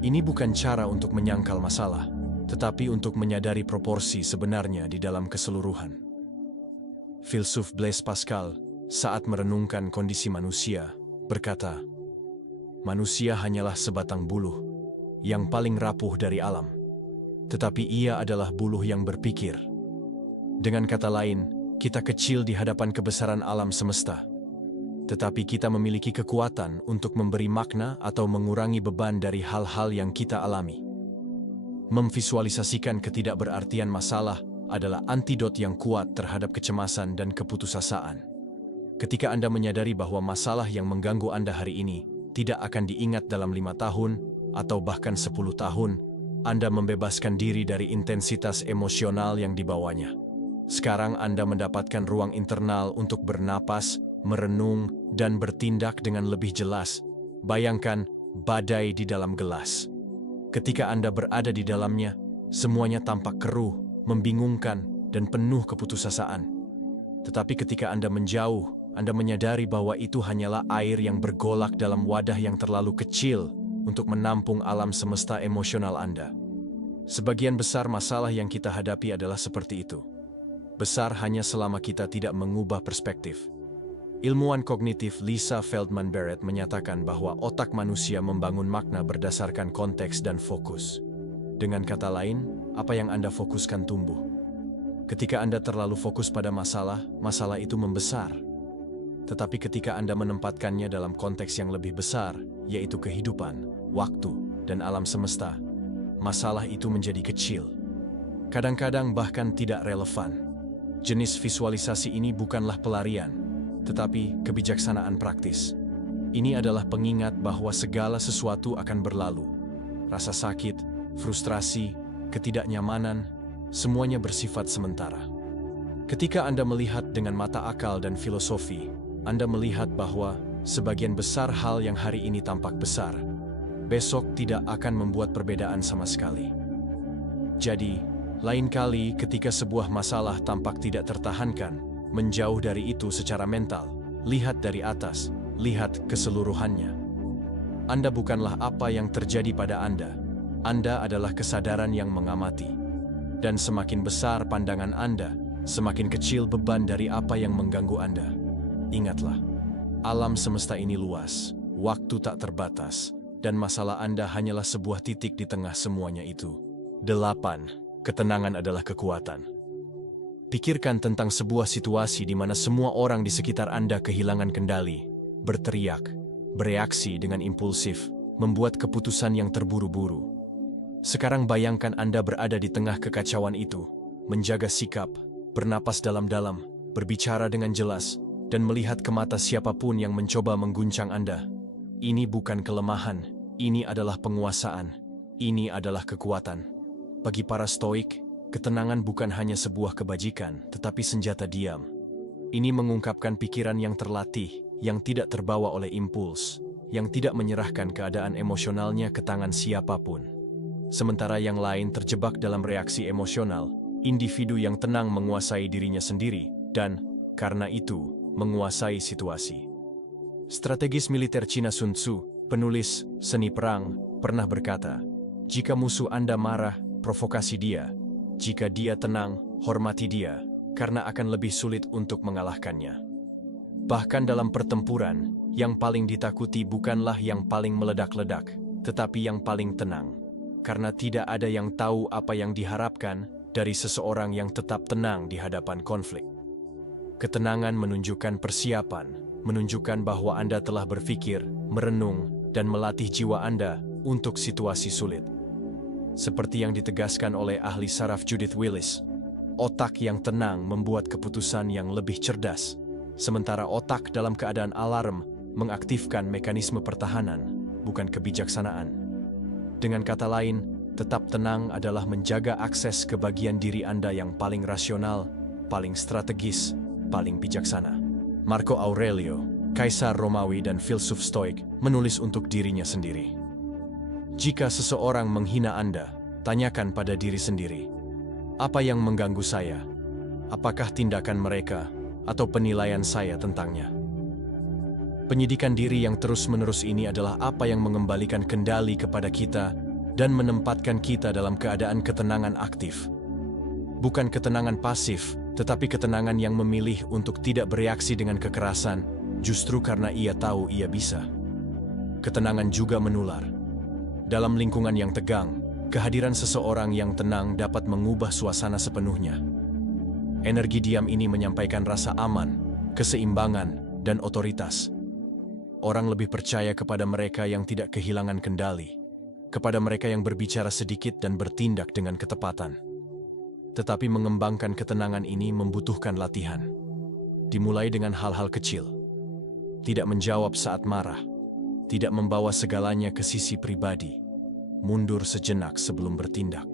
Ini bukan cara untuk menyangkal masalah, tetapi untuk menyadari proporsi sebenarnya di dalam keseluruhan. Filsuf Blaise Pascal, saat merenungkan kondisi manusia, berkata, "Manusia hanyalah sebatang buluh yang paling rapuh dari alam. Tetapi ia adalah buluh yang berpikir." Dengan kata lain, kita kecil di hadapan kebesaran alam semesta. Tetapi kita memiliki kekuatan untuk memberi makna atau mengurangi beban dari hal-hal yang kita alami. Memvisualisasikan ketidakberartian masalah adalah antidot yang kuat terhadap kecemasan dan keputusasaan. Ketika Anda menyadari bahwa masalah yang mengganggu Anda hari ini tidak akan diingat dalam 5 tahun atau bahkan 10 tahun, Anda membebaskan diri dari intensitas emosional yang dibawanya. Sekarang Anda mendapatkan ruang internal untuk bernapas, merenung, dan bertindak dengan lebih jelas. Bayangkan badai di dalam gelas. Ketika Anda berada di dalamnya, semuanya tampak keruh, membingungkan, dan penuh keputusasaan. Tetapi ketika Anda menjauh, Anda menyadari bahwa itu hanyalah air yang bergolak dalam wadah yang terlalu kecil untuk menampung alam semesta emosional Anda. Sebagian besar masalah yang kita hadapi adalah seperti itu. Besar hanya selama kita tidak mengubah perspektif. Ilmuwan kognitif Lisa Feldman Barrett menyatakan bahwa otak manusia membangun makna berdasarkan konteks dan fokus. Dengan kata lain, apa yang Anda fokuskan tumbuh. Ketika Anda terlalu fokus pada masalah, masalah itu membesar. Tetapi ketika Anda menempatkannya dalam konteks yang lebih besar, yaitu kehidupan, waktu, dan alam semesta, masalah itu menjadi kecil. Kadang-kadang bahkan tidak relevan. Jenis visualisasi ini bukanlah pelarian, tetapi kebijaksanaan praktis. Ini adalah pengingat bahwa segala sesuatu akan berlalu. Rasa sakit, frustrasi, ketidaknyamanan, semuanya bersifat sementara. Ketika Anda melihat dengan mata akal dan filosofi, Anda melihat bahwa sebagian besar hal yang hari ini tampak besar, besok tidak akan membuat perbedaan sama sekali. Jadi, lain kali ketika sebuah masalah tampak tidak tertahankan, menjauh dari itu secara mental, lihat dari atas, lihat keseluruhannya. Anda bukanlah apa yang terjadi pada Anda. Anda adalah kesadaran yang mengamati. Dan semakin besar pandangan Anda, semakin kecil beban dari apa yang mengganggu Anda. Ingatlah, alam semesta ini luas, waktu tak terbatas, dan masalah Anda hanyalah sebuah titik di tengah semuanya itu. 8. Ketenangan adalah kekuatan. Pikirkan tentang sebuah situasi di mana semua orang di sekitar Anda kehilangan kendali, berteriak, bereaksi dengan impulsif, membuat keputusan yang terburu-buru. Sekarang bayangkan Anda berada di tengah kekacauan itu, menjaga sikap, bernapas dalam-dalam, berbicara dengan jelas, dan melihat ke mata siapapun yang mencoba mengguncang Anda. Ini bukan kelemahan, ini adalah penguasaan, ini adalah kekuatan. Bagi para Stoik, ketenangan bukan hanya sebuah kebajikan, tetapi senjata diam. Ini mengungkapkan pikiran yang terlatih, yang tidak terbawa oleh impuls, yang tidak menyerahkan keadaan emosionalnya ke tangan siapapun. Sementara yang lain terjebak dalam reaksi emosional, individu yang tenang menguasai dirinya sendiri, dan, karena itu, menguasai situasi. Strategis militer Cina Sun Tzu, penulis Seni Perang, pernah berkata, "Jika musuh Anda marah, provokasi dia. Jika dia tenang, hormati dia, karena akan lebih sulit untuk mengalahkannya." Bahkan dalam pertempuran, yang paling ditakuti bukanlah yang paling meledak-ledak, tetapi yang paling tenang. Karena tidak ada yang tahu apa yang diharapkan dari seseorang yang tetap tenang di hadapan konflik. Ketenangan menunjukkan persiapan, menunjukkan bahwa Anda telah berpikir, merenung, dan melatih jiwa Anda untuk situasi sulit. Seperti yang ditegaskan oleh ahli saraf Judith Willis, otak yang tenang membuat keputusan yang lebih cerdas, sementara otak dalam keadaan alarm mengaktifkan mekanisme pertahanan, bukan kebijaksanaan. Dengan kata lain, tetap tenang adalah menjaga akses ke bagian diri Anda yang paling rasional, paling strategis, paling bijaksana. Marco Aurelio, kaisar Romawi dan filsuf Stoik, menulis untuk dirinya sendiri. Jika seseorang menghina Anda, tanyakan pada diri sendiri, apa yang mengganggu saya? Apakah tindakan mereka atau penilaian saya tentangnya? Penyidikan diri yang terus-menerus ini adalah apa yang mengembalikan kendali kepada kita dan menempatkan kita dalam keadaan ketenangan aktif. Bukan ketenangan pasif, tetapi ketenangan yang memilih untuk tidak bereaksi dengan kekerasan, justru karena ia tahu ia bisa. Ketenangan juga menular. Dalam lingkungan yang tegang, kehadiran seseorang yang tenang dapat mengubah suasana sepenuhnya. Energi diam ini menyampaikan rasa aman, keseimbangan, dan otoritas. Orang lebih percaya kepada mereka yang tidak kehilangan kendali, kepada mereka yang berbicara sedikit dan bertindak dengan ketepatan. Tetapi mengembangkan ketenangan ini membutuhkan latihan. Dimulai dengan hal-hal kecil. Tidak menjawab saat marah, tidak membawa segalanya ke sisi pribadi, mundur sejenak sebelum bertindak.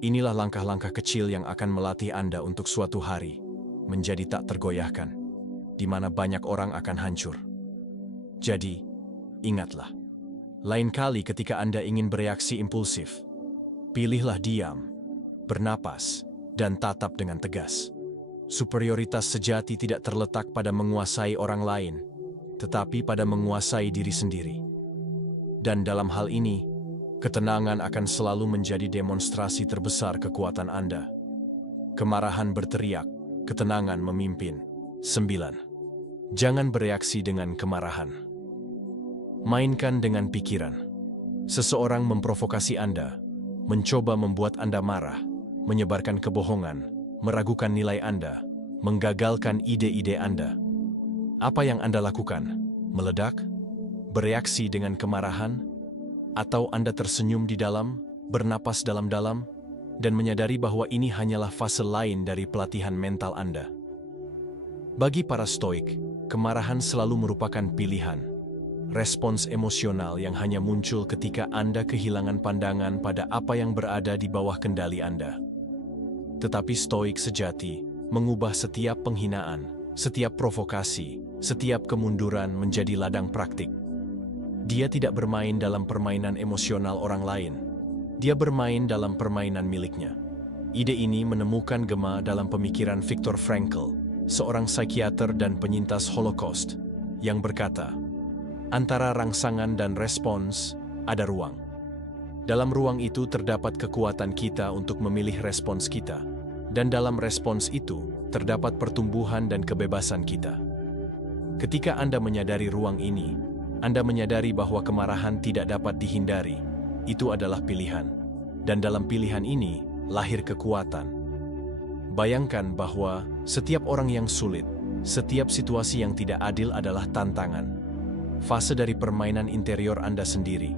Inilah langkah-langkah kecil yang akan melatih Anda untuk suatu hari menjadi tak tergoyahkan, di mana banyak orang akan hancur. Jadi, ingatlah, lain kali ketika Anda ingin bereaksi impulsif, pilihlah diam, bernapas, dan tatap dengan tegas. Superioritas sejati tidak terletak pada menguasai orang lain, tetapi pada menguasai diri sendiri. Dan dalam hal ini, ketenangan akan selalu menjadi demonstrasi terbesar kekuatan Anda. Kemarahan berteriak, ketenangan memimpin. 9. Jangan bereaksi dengan kemarahan. Mainkan dengan pikiran. Seseorang memprovokasi Anda, mencoba membuat Anda marah, menyebarkan kebohongan, meragukan nilai Anda, menggagalkan ide-ide Anda. Apa yang Anda lakukan? Meledak? Bereaksi dengan kemarahan? Atau Anda tersenyum di dalam, bernapas dalam-dalam, dan menyadari bahwa ini hanyalah fase lain dari pelatihan mental Anda? Bagi para Stoik, kemarahan selalu merupakan pilihan. respons emosional yang hanya muncul ketika Anda kehilangan pandangan pada apa yang berada di bawah kendali Anda. Tetapi stoik sejati mengubah setiap penghinaan, setiap provokasi, setiap kemunduran menjadi ladang praktik. Dia tidak bermain dalam permainan emosional orang lain. Dia bermain dalam permainan miliknya. Ide ini menemukan gema dalam pemikiran Viktor Frankl, seorang psikiater dan penyintas Holocaust, yang berkata, antara rangsangan dan respons ada ruang. Dalam ruang itu terdapat kekuatan kita untuk memilih respons kita, dan dalam respons itu terdapat pertumbuhan dan kebebasan kita. Ketika Anda menyadari ruang ini, Anda menyadari bahwa kemarahan tidak dapat dihindari. Itu adalah pilihan, dan dalam pilihan ini lahir kekuatan. Bayangkan bahwa setiap orang yang sulit, setiap situasi yang tidak adil adalah tantangan, fase dari permainan interior Anda sendiri.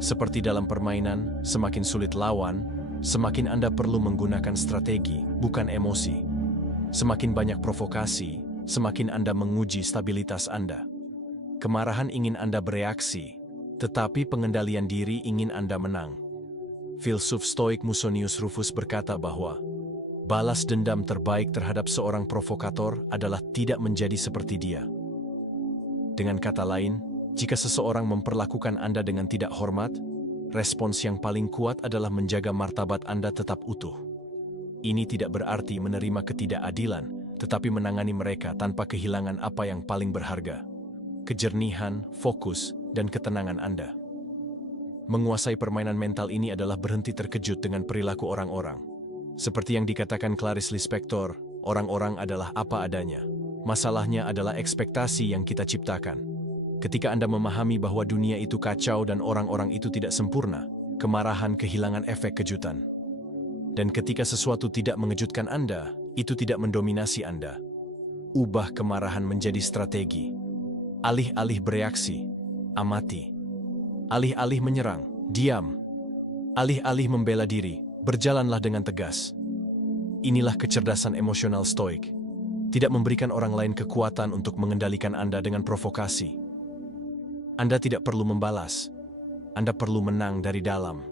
Seperti dalam permainan, semakin sulit lawan, semakin Anda perlu menggunakan strategi, bukan emosi. Semakin banyak provokasi, semakin Anda menguji stabilitas Anda. Kemarahan ingin Anda bereaksi, tetapi pengendalian diri ingin Anda menang. Filsuf stoik Musonius Rufus berkata bahwa balas dendam terbaik terhadap seorang provokator adalah tidak menjadi seperti dia. Dengan kata lain, jika seseorang memperlakukan Anda dengan tidak hormat, respons yang paling kuat adalah menjaga martabat Anda tetap utuh. Ini tidak berarti menerima ketidakadilan, tetapi menangani mereka tanpa kehilangan apa yang paling berharga: kejernihan, fokus, dan ketenangan Anda. Menguasai permainan mental ini adalah berhenti terkejut dengan perilaku orang-orang. Seperti yang dikatakan Clarice Lispector, orang-orang adalah apa adanya. Masalahnya adalah ekspektasi yang kita ciptakan. Ketika Anda memahami bahwa dunia itu kacau dan orang-orang itu tidak sempurna, kemarahan kehilangan efek kejutan. Dan ketika sesuatu tidak mengejutkan Anda, itu tidak mendominasi Anda. Ubah kemarahan menjadi strategi. Alih-alih bereaksi, amati. Alih-alih menyerang, diam. Alih-alih membela diri, berjalanlah dengan tegas. Inilah kecerdasan emosional stoik. Tidak memberikan orang lain kekuatan untuk mengendalikan Anda dengan provokasi. Anda tidak perlu membalas. Anda perlu menang dari dalam.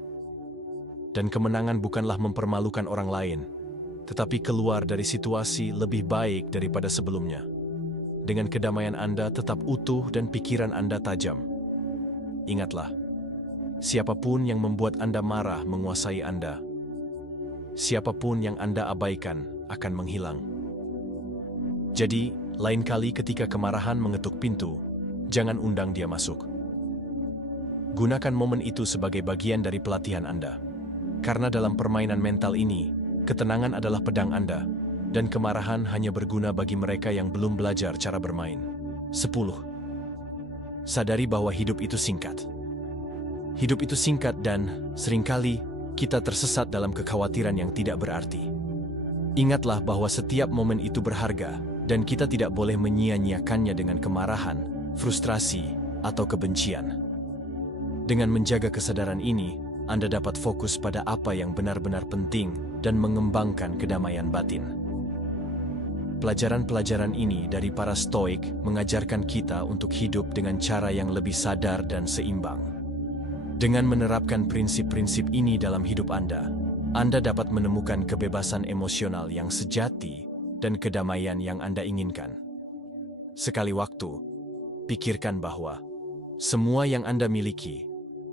Dan kemenangan bukanlah mempermalukan orang lain, tetapi keluar dari situasi lebih baik daripada sebelumnya. Dengan kedamaian Anda tetap utuh dan pikiran Anda tajam. Ingatlah, siapapun yang membuat Anda marah menguasai Anda. Siapapun yang Anda abaikan akan menghilang. Jadi, lain kali ketika kemarahan mengetuk pintu, jangan undang dia masuk. Gunakan momen itu sebagai bagian dari pelatihan Anda. Karena dalam permainan mental ini, ketenangan adalah pedang Anda, dan kemarahan hanya berguna bagi mereka yang belum belajar cara bermain. 10. Sadari bahwa hidup itu singkat. Hidup itu singkat dan, seringkali, kita tersesat dalam kekhawatiran yang tidak berarti. Ingatlah bahwa setiap momen itu berharga, dan kita tidak boleh menyia-nyiakannya dengan kemarahan, frustrasi, atau kebencian. Dengan menjaga kesadaran ini, Anda dapat fokus pada apa yang benar-benar penting dan mengembangkan kedamaian batin. Pelajaran-pelajaran ini dari para stoik mengajarkan kita untuk hidup dengan cara yang lebih sadar dan seimbang. Dengan menerapkan prinsip-prinsip ini dalam hidup Anda dapat menemukan kebebasan emosional yang sejati dan kedamaian yang Anda inginkan. Sekali waktu, pikirkan bahwa semua yang Anda miliki,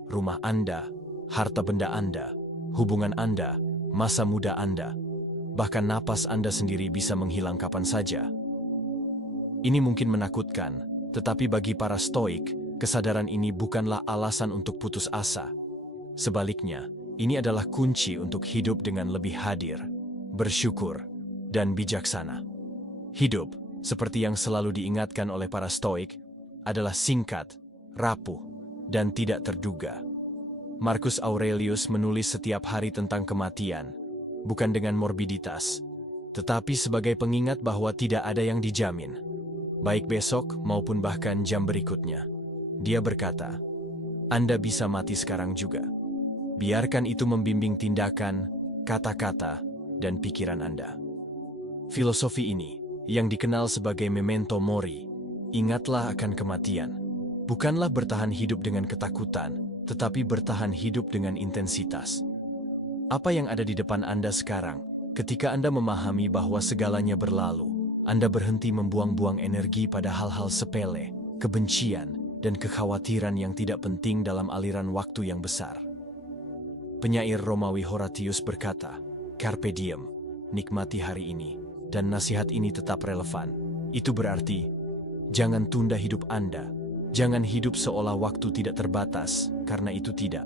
rumah Anda, harta benda Anda, hubungan Anda, masa muda Anda, bahkan napas Anda sendiri bisa menghilang kapan saja. Ini mungkin menakutkan, tetapi bagi para stoik, kesadaran ini bukanlah alasan untuk putus asa. Sebaliknya, ini adalah kunci untuk hidup dengan lebih hadir, bersyukur, dan bijaksana. Hidup, seperti yang selalu diingatkan oleh para stoik, adalah singkat, rapuh, dan tidak terduga. Marcus Aurelius menulis setiap hari tentang kematian, bukan dengan morbiditas, tetapi sebagai pengingat bahwa tidak ada yang dijamin, baik besok maupun bahkan jam berikutnya. Dia berkata, Anda bisa mati sekarang juga. Biarkan itu membimbing tindakan, kata-kata, dan pikiran Anda. Filosofi ini, yang dikenal sebagai memento mori, ingatlah akan kematian, Bukanlah bertahan hidup dengan ketakutan, tetapi bertahan hidup dengan intensitas. Apa yang ada di depan Anda sekarang, ketika Anda memahami bahwa segalanya berlalu, Anda berhenti membuang-buang energi pada hal-hal sepele, kebencian, dan kekhawatiran yang tidak penting dalam aliran waktu yang besar. Penyair Romawi Horatius berkata, "Carpe diem, nikmati hari ini," dan nasihat ini tetap relevan. Itu berarti, jangan tunda hidup Anda. Jangan hidup seolah waktu tidak terbatas, karena itu tidak.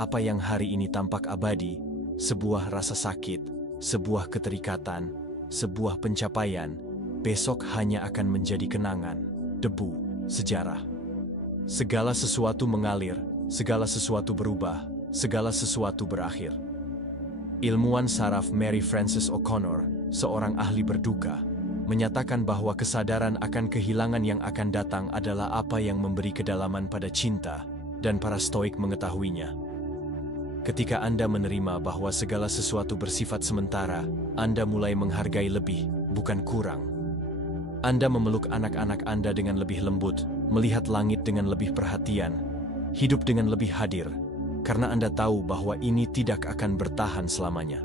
Apa yang hari ini tampak abadi, sebuah rasa sakit, sebuah keterikatan, sebuah pencapaian, besok hanya akan menjadi kenangan, debu, sejarah. Segala sesuatu mengalir, segala sesuatu berubah, segala sesuatu berakhir. Ilmuwan saraf Mary Frances O'Connor, seorang ahli berduka, menyatakan bahwa kesadaran akan kehilangan yang akan datang adalah apa yang memberi kedalaman pada cinta, dan para Stoik mengetahuinya. Ketika Anda menerima bahwa segala sesuatu bersifat sementara, Anda mulai menghargai lebih, bukan kurang. Anda memeluk anak-anak Anda dengan lebih lembut, melihat langit dengan lebih perhatian, hidup dengan lebih hadir, karena Anda tahu bahwa ini tidak akan bertahan selamanya.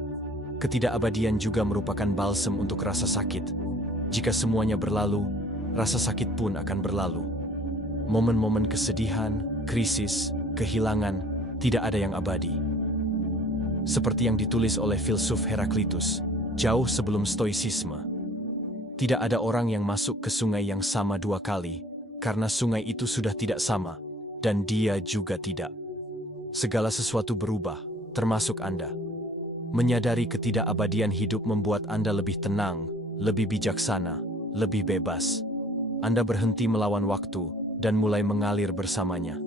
Ketidakabadian juga merupakan balsam untuk rasa sakit. Jika semuanya berlalu, rasa sakit pun akan berlalu. Momen-momen kesedihan, krisis, kehilangan, tidak ada yang abadi. Seperti yang ditulis oleh filsuf Heraklitus, jauh sebelum Stoicisme. Tidak ada orang yang masuk ke sungai yang sama dua kali, karena sungai itu sudah tidak sama, dan dia juga tidak. Segala sesuatu berubah, termasuk Anda. Menyadari ketidakabadian hidup membuat Anda lebih tenang, lebih bijaksana, lebih bebas. Anda berhenti melawan waktu dan mulai mengalir bersamanya.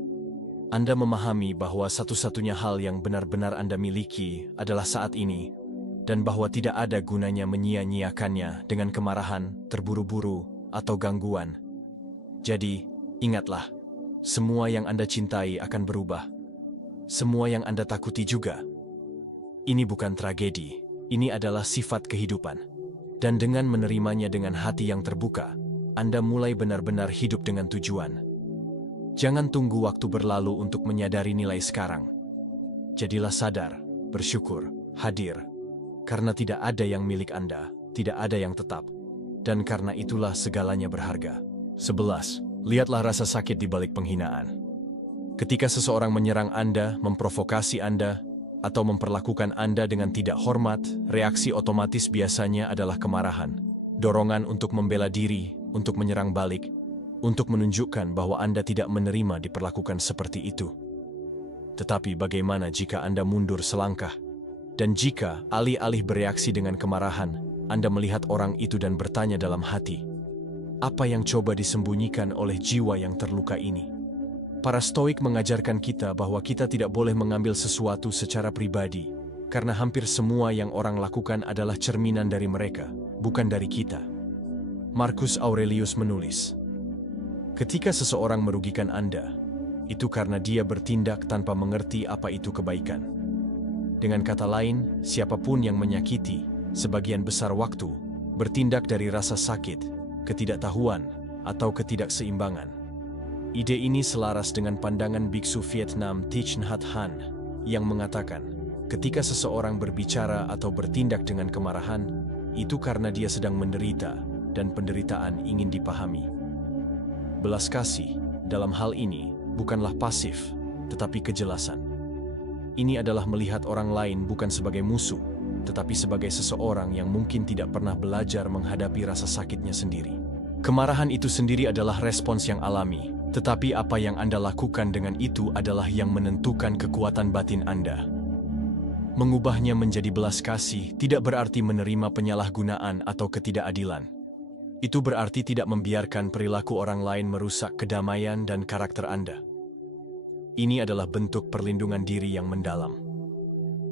Anda memahami bahwa satu-satunya hal yang benar-benar Anda miliki adalah saat ini, dan bahwa tidak ada gunanya menyia-nyiakannya dengan kemarahan, terburu-buru, atau gangguan. Jadi, ingatlah, semua yang Anda cintai akan berubah. Semua yang Anda takuti juga. Ini bukan tragedi, ini adalah sifat kehidupan. Dan dengan menerimanya dengan hati yang terbuka, Anda mulai benar-benar hidup dengan tujuan. Jangan tunggu waktu berlalu untuk menyadari nilai sekarang. Jadilah sadar, bersyukur, hadir. Karena tidak ada yang milik Anda, tidak ada yang tetap. Dan karena itulah segalanya berharga. 11. Lihatlah rasa sakit di balik penghinaan. Ketika seseorang menyerang Anda, memprovokasi Anda, atau memperlakukan Anda dengan tidak hormat, reaksi otomatis biasanya adalah kemarahan, dorongan untuk membela diri, untuk menyerang balik, untuk menunjukkan bahwa Anda tidak menerima diperlakukan seperti itu. Tetapi bagaimana jika Anda mundur selangkah? Dan jika, alih-alih bereaksi dengan kemarahan, Anda melihat orang itu dan bertanya dalam hati, apa yang coba disembunyikan oleh jiwa yang terluka ini? Para Stoik mengajarkan kita bahwa kita tidak boleh mengambil sesuatu secara pribadi, karena hampir semua yang orang lakukan adalah cerminan dari mereka, bukan dari kita. Marcus Aurelius menulis, ketika seseorang merugikan Anda, itu karena dia bertindak tanpa mengerti apa itu kebaikan. Dengan kata lain, siapapun yang menyakiti, sebagian besar waktu, bertindak dari rasa sakit, ketidaktahuan, atau ketidakseimbangan. Ide ini selaras dengan pandangan biksu Vietnam Thich Nhat Hanh yang mengatakan, ketika seseorang berbicara atau bertindak dengan kemarahan, itu karena dia sedang menderita dan penderitaan ingin dipahami. Belas kasih dalam hal ini bukanlah pasif, tetapi kejelasan. Ini adalah melihat orang lain bukan sebagai musuh, tetapi sebagai seseorang yang mungkin tidak pernah belajar menghadapi rasa sakitnya sendiri. Kemarahan itu sendiri adalah respons yang alami. Tetapi apa yang Anda lakukan dengan itu adalah yang menentukan kekuatan batin Anda. Mengubahnya menjadi belas kasih tidak berarti menerima penyalahgunaan atau ketidakadilan. Itu berarti tidak membiarkan perilaku orang lain merusak kedamaian dan karakter Anda. Ini adalah bentuk perlindungan diri yang mendalam.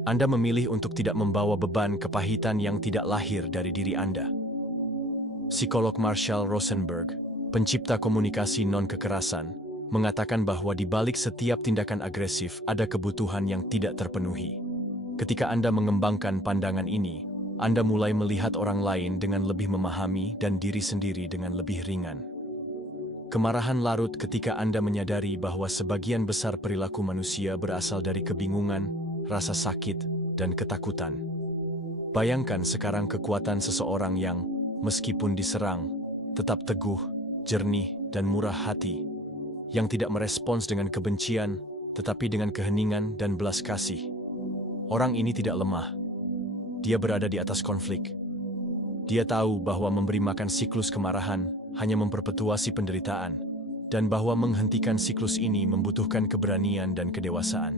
Anda memilih untuk tidak membawa beban kepahitan yang tidak lahir dari diri Anda. Psikolog Marshall Rosenberg, pencipta komunikasi non-kekerasan, mengatakan bahwa di balik setiap tindakan agresif ada kebutuhan yang tidak terpenuhi. Ketika Anda mengembangkan pandangan ini, Anda mulai melihat orang lain dengan lebih memahami dan diri sendiri dengan lebih ringan. Kemarahan larut ketika Anda menyadari bahwa sebagian besar perilaku manusia berasal dari kebingungan, rasa sakit, dan ketakutan. Bayangkan sekarang kekuatan seseorang yang, meskipun diserang, tetap teguh, jernih, dan murah hati, yang tidak merespons dengan kebencian, tetapi dengan keheningan dan belas kasih. Orang ini tidak lemah. Dia berada di atas konflik. Dia tahu bahwa memberi makan siklus kemarahan hanya memperpetuasi penderitaan, dan bahwa menghentikan siklus ini membutuhkan keberanian dan kedewasaan.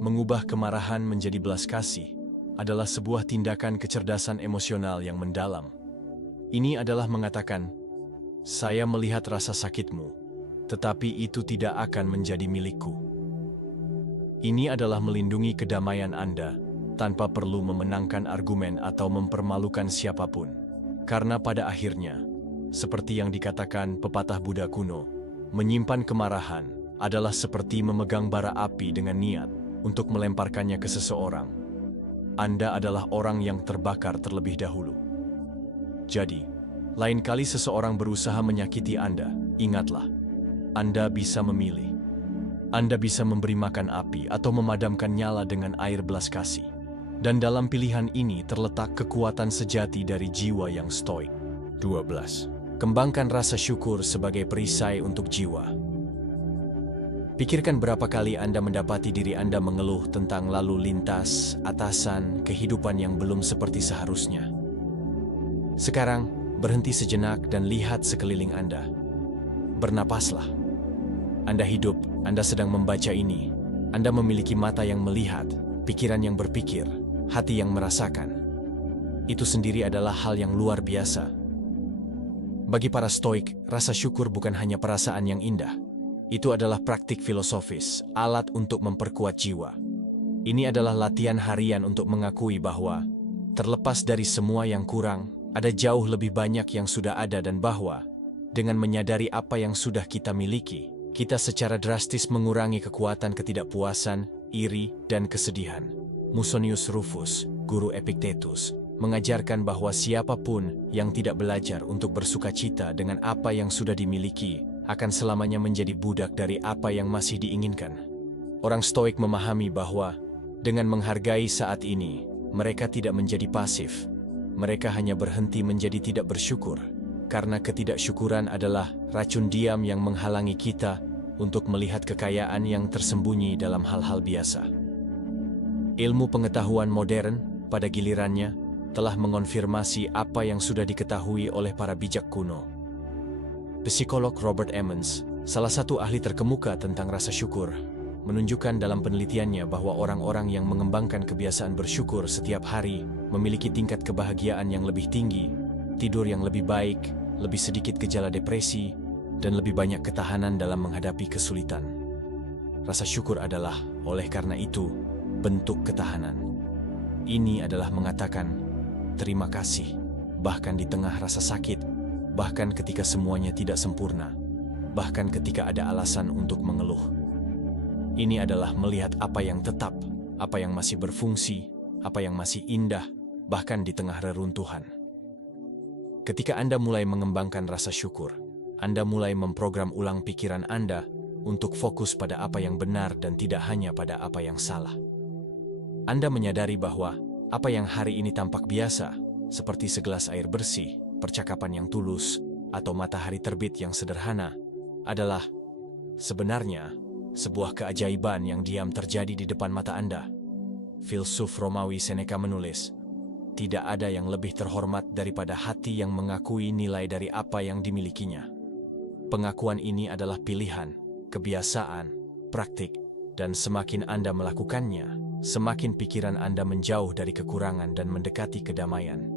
Mengubah kemarahan menjadi belas kasih adalah sebuah tindakan kecerdasan emosional yang mendalam. Ini adalah mengatakan, "Saya melihat rasa sakitmu, tetapi itu tidak akan menjadi milikku." Ini adalah melindungi kedamaian Anda tanpa perlu memenangkan argumen atau mempermalukan siapapun. Karena pada akhirnya, seperti yang dikatakan pepatah Buddha kuno, menyimpan kemarahan adalah seperti memegang bara api dengan niat untuk melemparkannya ke seseorang. Anda adalah orang yang terbakar terlebih dahulu. Jadi, lain kali seseorang berusaha menyakiti Anda, ingatlah, Anda bisa memilih. Anda bisa memberi makan api atau memadamkan nyala dengan air belas kasih. Dan dalam pilihan ini terletak kekuatan sejati dari jiwa yang stoik. 12. Kembangkan rasa syukur sebagai perisai untuk jiwa. Pikirkan berapa kali Anda mendapati diri Anda mengeluh tentang lalu lintas, atasan, kehidupan yang belum seperti seharusnya. Sekarang, berhenti sejenak dan lihat sekeliling Anda. Bernapaslah. Anda hidup, Anda sedang membaca ini. Anda memiliki mata yang melihat, pikiran yang berpikir, hati yang merasakan. Itu sendiri adalah hal yang luar biasa. Bagi para stoik, rasa syukur bukan hanya perasaan yang indah. Itu adalah praktik filosofis, alat untuk memperkuat jiwa. Ini adalah latihan harian untuk mengakui bahwa, terlepas dari semua yang kurang, ada jauh lebih banyak yang sudah ada dan bahwa, dengan menyadari apa yang sudah kita miliki, kita secara drastis mengurangi kekuatan ketidakpuasan, iri, dan kesedihan. Musonius Rufus, guru Epictetus, mengajarkan bahwa siapapun yang tidak belajar untuk bersukacita dengan apa yang sudah dimiliki akan selamanya menjadi budak dari apa yang masih diinginkan. Orang Stoik memahami bahwa dengan menghargai saat ini, mereka tidak menjadi pasif. Mereka hanya berhenti menjadi tidak bersyukur, karena ketidaksyukuran adalah racun diam yang menghalangi kita untuk melihat kekayaan yang tersembunyi dalam hal-hal biasa. Ilmu pengetahuan modern, pada gilirannya, telah mengonfirmasi apa yang sudah diketahui oleh para bijak kuno. Psikolog Robert Emmons, salah satu ahli terkemuka tentang rasa syukur, menunjukkan dalam penelitiannya bahwa orang-orang yang mengembangkan kebiasaan bersyukur setiap hari memiliki tingkat kebahagiaan yang lebih tinggi, tidur yang lebih baik, lebih sedikit gejala depresi, dan lebih banyak ketahanan dalam menghadapi kesulitan. Rasa syukur adalah, oleh karena itu, bentuk ketahanan. Ini adalah mengatakan terima kasih, bahkan di tengah rasa sakit, bahkan ketika semuanya tidak sempurna, bahkan ketika ada alasan untuk mengeluh. Ini adalah melihat apa yang tetap, apa yang masih berfungsi, apa yang masih indah, bahkan di tengah reruntuhan. Ketika Anda mulai mengembangkan rasa syukur, Anda mulai memprogram ulang pikiran Anda untuk fokus pada apa yang benar dan tidak hanya pada apa yang salah. Anda menyadari bahwa apa yang hari ini tampak biasa, seperti segelas air bersih, percakapan yang tulus, atau matahari terbit yang sederhana, adalah sebenarnya sebuah keajaiban yang diam terjadi di depan mata Anda. Filsuf Romawi Seneca menulis, "Tidak ada yang lebih terhormat daripada hati yang mengakui nilai dari apa yang dimilikinya." Pengakuan ini adalah pilihan, kebiasaan, praktik, dan semakin Anda melakukannya, semakin pikiran Anda menjauh dari kekurangan dan mendekati kedamaian.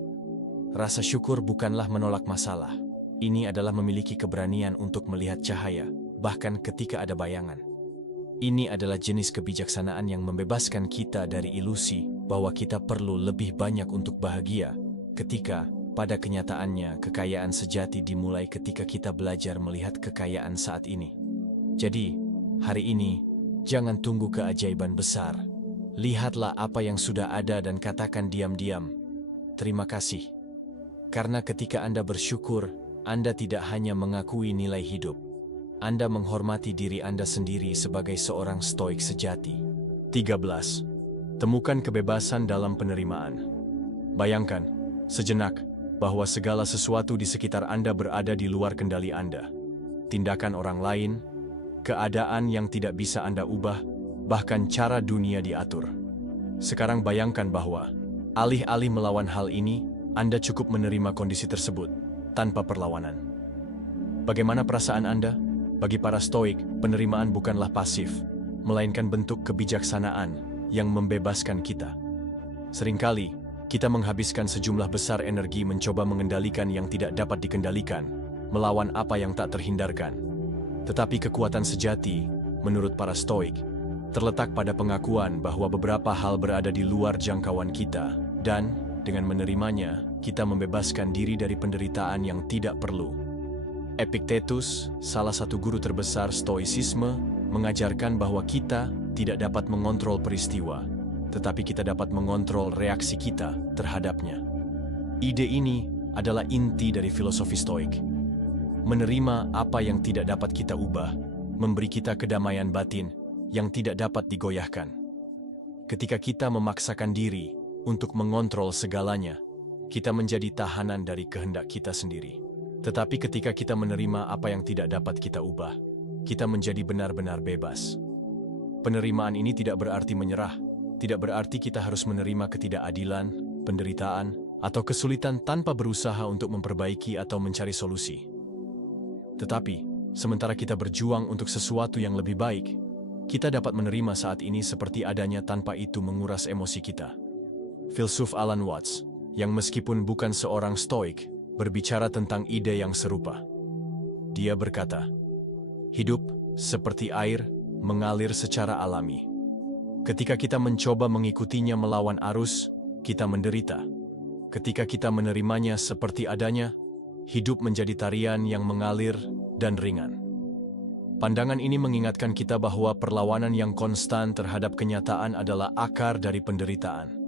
Rasa syukur bukanlah menolak masalah. Ini adalah memiliki keberanian untuk melihat cahaya, bahkan ketika ada bayangan. Ini adalah jenis kebijaksanaan yang membebaskan kita dari ilusi bahwa kita perlu lebih banyak untuk bahagia, ketika, pada kenyataannya, kekayaan sejati dimulai ketika kita belajar melihat kekayaan saat ini. Jadi, hari ini, jangan tunggu keajaiban besar. Lihatlah apa yang sudah ada dan katakan diam-diam, terima kasih. Karena ketika Anda bersyukur, Anda tidak hanya mengakui nilai hidup, Anda menghormati diri Anda sendiri sebagai seorang stoik sejati. 13. Temukan kebebasan dalam penerimaan. Bayangkan, sejenak, bahwa segala sesuatu di sekitar Anda berada di luar kendali Anda. Tindakan orang lain, keadaan yang tidak bisa Anda ubah, bahkan cara dunia diatur. Sekarang bayangkan bahwa, alih-alih melawan hal ini, Anda cukup menerima kondisi tersebut, tanpa perlawanan. Bagaimana perasaan Anda? Bagi para stoik, penerimaan bukanlah pasif, melainkan bentuk kebijaksanaan yang membebaskan kita. Seringkali, kita menghabiskan sejumlah besar energi mencoba mengendalikan yang tidak dapat dikendalikan, melawan apa yang tak terhindarkan. Tetapi kekuatan sejati, menurut para stoik, terletak pada pengakuan bahwa beberapa hal berada di luar jangkauan kita, dan, dengan menerimanya, kita membebaskan diri dari penderitaan yang tidak perlu. Epictetus, salah satu guru terbesar stoicisme, mengajarkan bahwa kita tidak dapat mengontrol peristiwa, tetapi kita dapat mengontrol reaksi kita terhadapnya. Ide ini adalah inti dari filosofi stoik. Menerima apa yang tidak dapat kita ubah, memberi kita kedamaian batin yang tidak dapat digoyahkan. Ketika kita memaksakan diri untuk mengontrol segalanya, kita menjadi tahanan dari kehendak kita sendiri. Tetapi ketika kita menerima apa yang tidak dapat kita ubah, kita menjadi benar-benar bebas. Penerimaan ini tidak berarti menyerah, tidak berarti kita harus menerima ketidakadilan, penderitaan, atau kesulitan tanpa berusaha untuk memperbaiki atau mencari solusi. Tetapi, sementara kita berjuang untuk sesuatu yang lebih baik, kita dapat menerima saat ini seperti adanya tanpa itu menguras emosi kita. Filsuf Alan Watts, yang meskipun bukan seorang stoik, berbicara tentang ide yang serupa. Dia berkata, hidup, seperti air, mengalir secara alami. Ketika kita mencoba mengikutinya melawan arus, kita menderita. Ketika kita menerimanya seperti adanya, hidup menjadi tarian yang mengalir dan ringan. Pandangan ini mengingatkan kita bahwa perlawanan yang konstan terhadap kenyataan adalah akar dari penderitaan.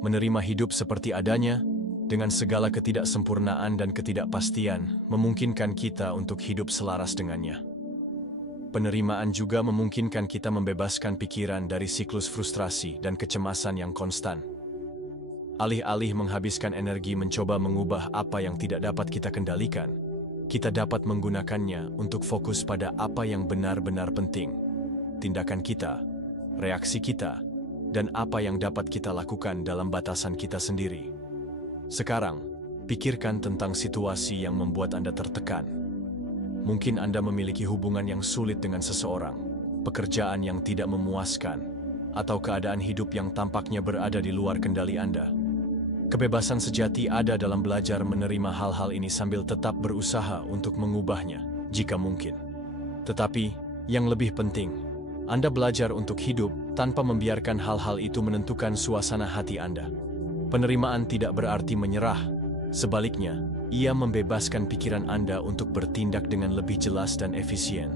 Menerima hidup seperti adanya, dengan segala ketidaksempurnaan dan ketidakpastian, memungkinkan kita untuk hidup selaras dengannya. Penerimaan juga memungkinkan kita membebaskan pikiran dari siklus frustrasi dan kecemasan yang konstan. Alih-alih menghabiskan energi mencoba mengubah apa yang tidak dapat kita kendalikan, kita dapat menggunakannya untuk fokus pada apa yang benar-benar penting. Tindakan kita, reaksi kita, dan apa yang dapat kita lakukan dalam batasan kita sendiri. Sekarang, pikirkan tentang situasi yang membuat Anda tertekan. Mungkin Anda memiliki hubungan yang sulit dengan seseorang, pekerjaan yang tidak memuaskan, atau keadaan hidup yang tampaknya berada di luar kendali Anda. Kebebasan sejati ada dalam belajar menerima hal-hal ini sambil tetap berusaha untuk mengubahnya, jika mungkin. Tetapi, yang lebih penting, Anda belajar untuk hidup tanpa membiarkan hal-hal itu menentukan suasana hati Anda. Penerimaan tidak berarti menyerah. Sebaliknya, ia membebaskan pikiran Anda untuk bertindak dengan lebih jelas dan efisien.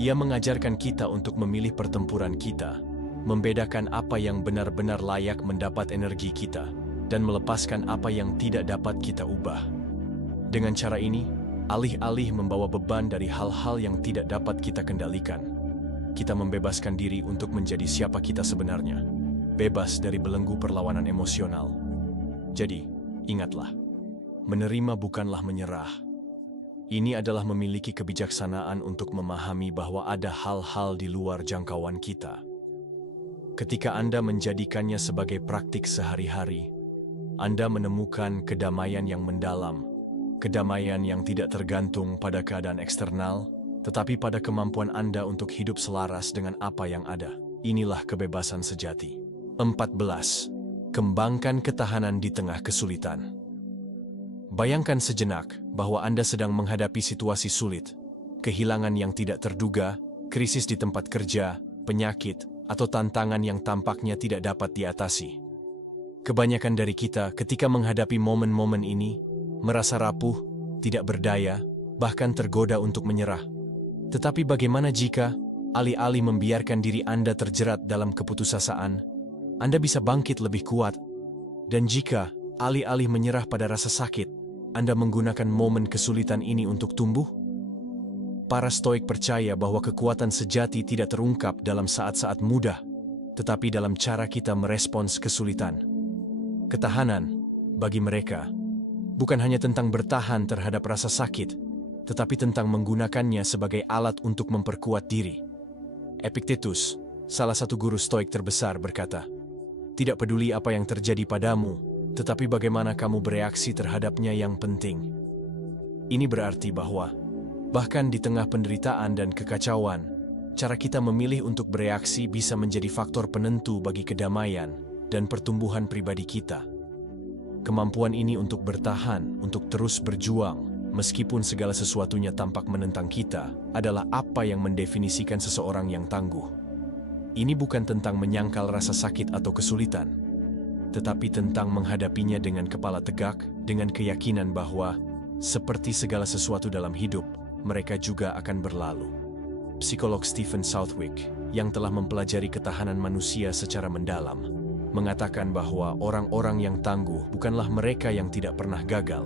Ia mengajarkan kita untuk memilih pertempuran kita, membedakan apa yang benar-benar layak mendapat energi kita, dan melepaskan apa yang tidak dapat kita ubah. Dengan cara ini, alih-alih membawa beban dari hal-hal yang tidak dapat kita kendalikan, kita membebaskan diri untuk menjadi siapa kita sebenarnya, bebas dari belenggu perlawanan emosional. Jadi, ingatlah, menerima bukanlah menyerah. Ini adalah memiliki kebijaksanaan untuk memahami bahwa ada hal-hal di luar jangkauan kita. Ketika Anda menjadikannya sebagai praktik sehari-hari, Anda menemukan kedamaian yang mendalam, kedamaian yang tidak tergantung pada keadaan eksternal, tetapi pada kemampuan Anda untuk hidup selaras dengan apa yang ada. Inilah kebebasan sejati. 14. Kembangkan ketahanan di tengah kesulitan. Bayangkan sejenak bahwa Anda sedang menghadapi situasi sulit, kehilangan yang tidak terduga, krisis di tempat kerja, penyakit, atau tantangan yang tampaknya tidak dapat diatasi. Kebanyakan dari kita ketika menghadapi momen-momen ini, merasa rapuh, tidak berdaya, bahkan tergoda untuk menyerah. Tetapi bagaimana jika, alih-alih membiarkan diri Anda terjerat dalam keputusasaan, Anda bisa bangkit lebih kuat? Dan jika, alih-alih menyerah pada rasa sakit, Anda menggunakan momen kesulitan ini untuk tumbuh? Para Stoik percaya bahwa kekuatan sejati tidak terungkap dalam saat-saat mudah, tetapi dalam cara kita merespons kesulitan. Ketahanan, bagi mereka, bukan hanya tentang bertahan terhadap rasa sakit, tetapi tentang menggunakannya sebagai alat untuk memperkuat diri. Epictetus, salah satu guru Stoik terbesar, berkata, "Tidak peduli apa yang terjadi padamu, tetapi bagaimana kamu bereaksi terhadapnya yang penting." Ini berarti bahwa, bahkan di tengah penderitaan dan kekacauan, cara kita memilih untuk bereaksi bisa menjadi faktor penentu bagi kedamaian dan pertumbuhan pribadi kita. Kemampuan ini untuk bertahan, untuk terus berjuang, meskipun segala sesuatunya tampak menentang kita, adalah apa yang mendefinisikan seseorang yang tangguh. Ini bukan tentang menyangkal rasa sakit atau kesulitan, tetapi tentang menghadapinya dengan kepala tegak, dengan keyakinan bahwa, seperti segala sesuatu dalam hidup, mereka juga akan berlalu. Psikolog Stephen Southwick, yang telah mempelajari ketahanan manusia secara mendalam, mengatakan bahwa orang-orang yang tangguh bukanlah mereka yang tidak pernah gagal,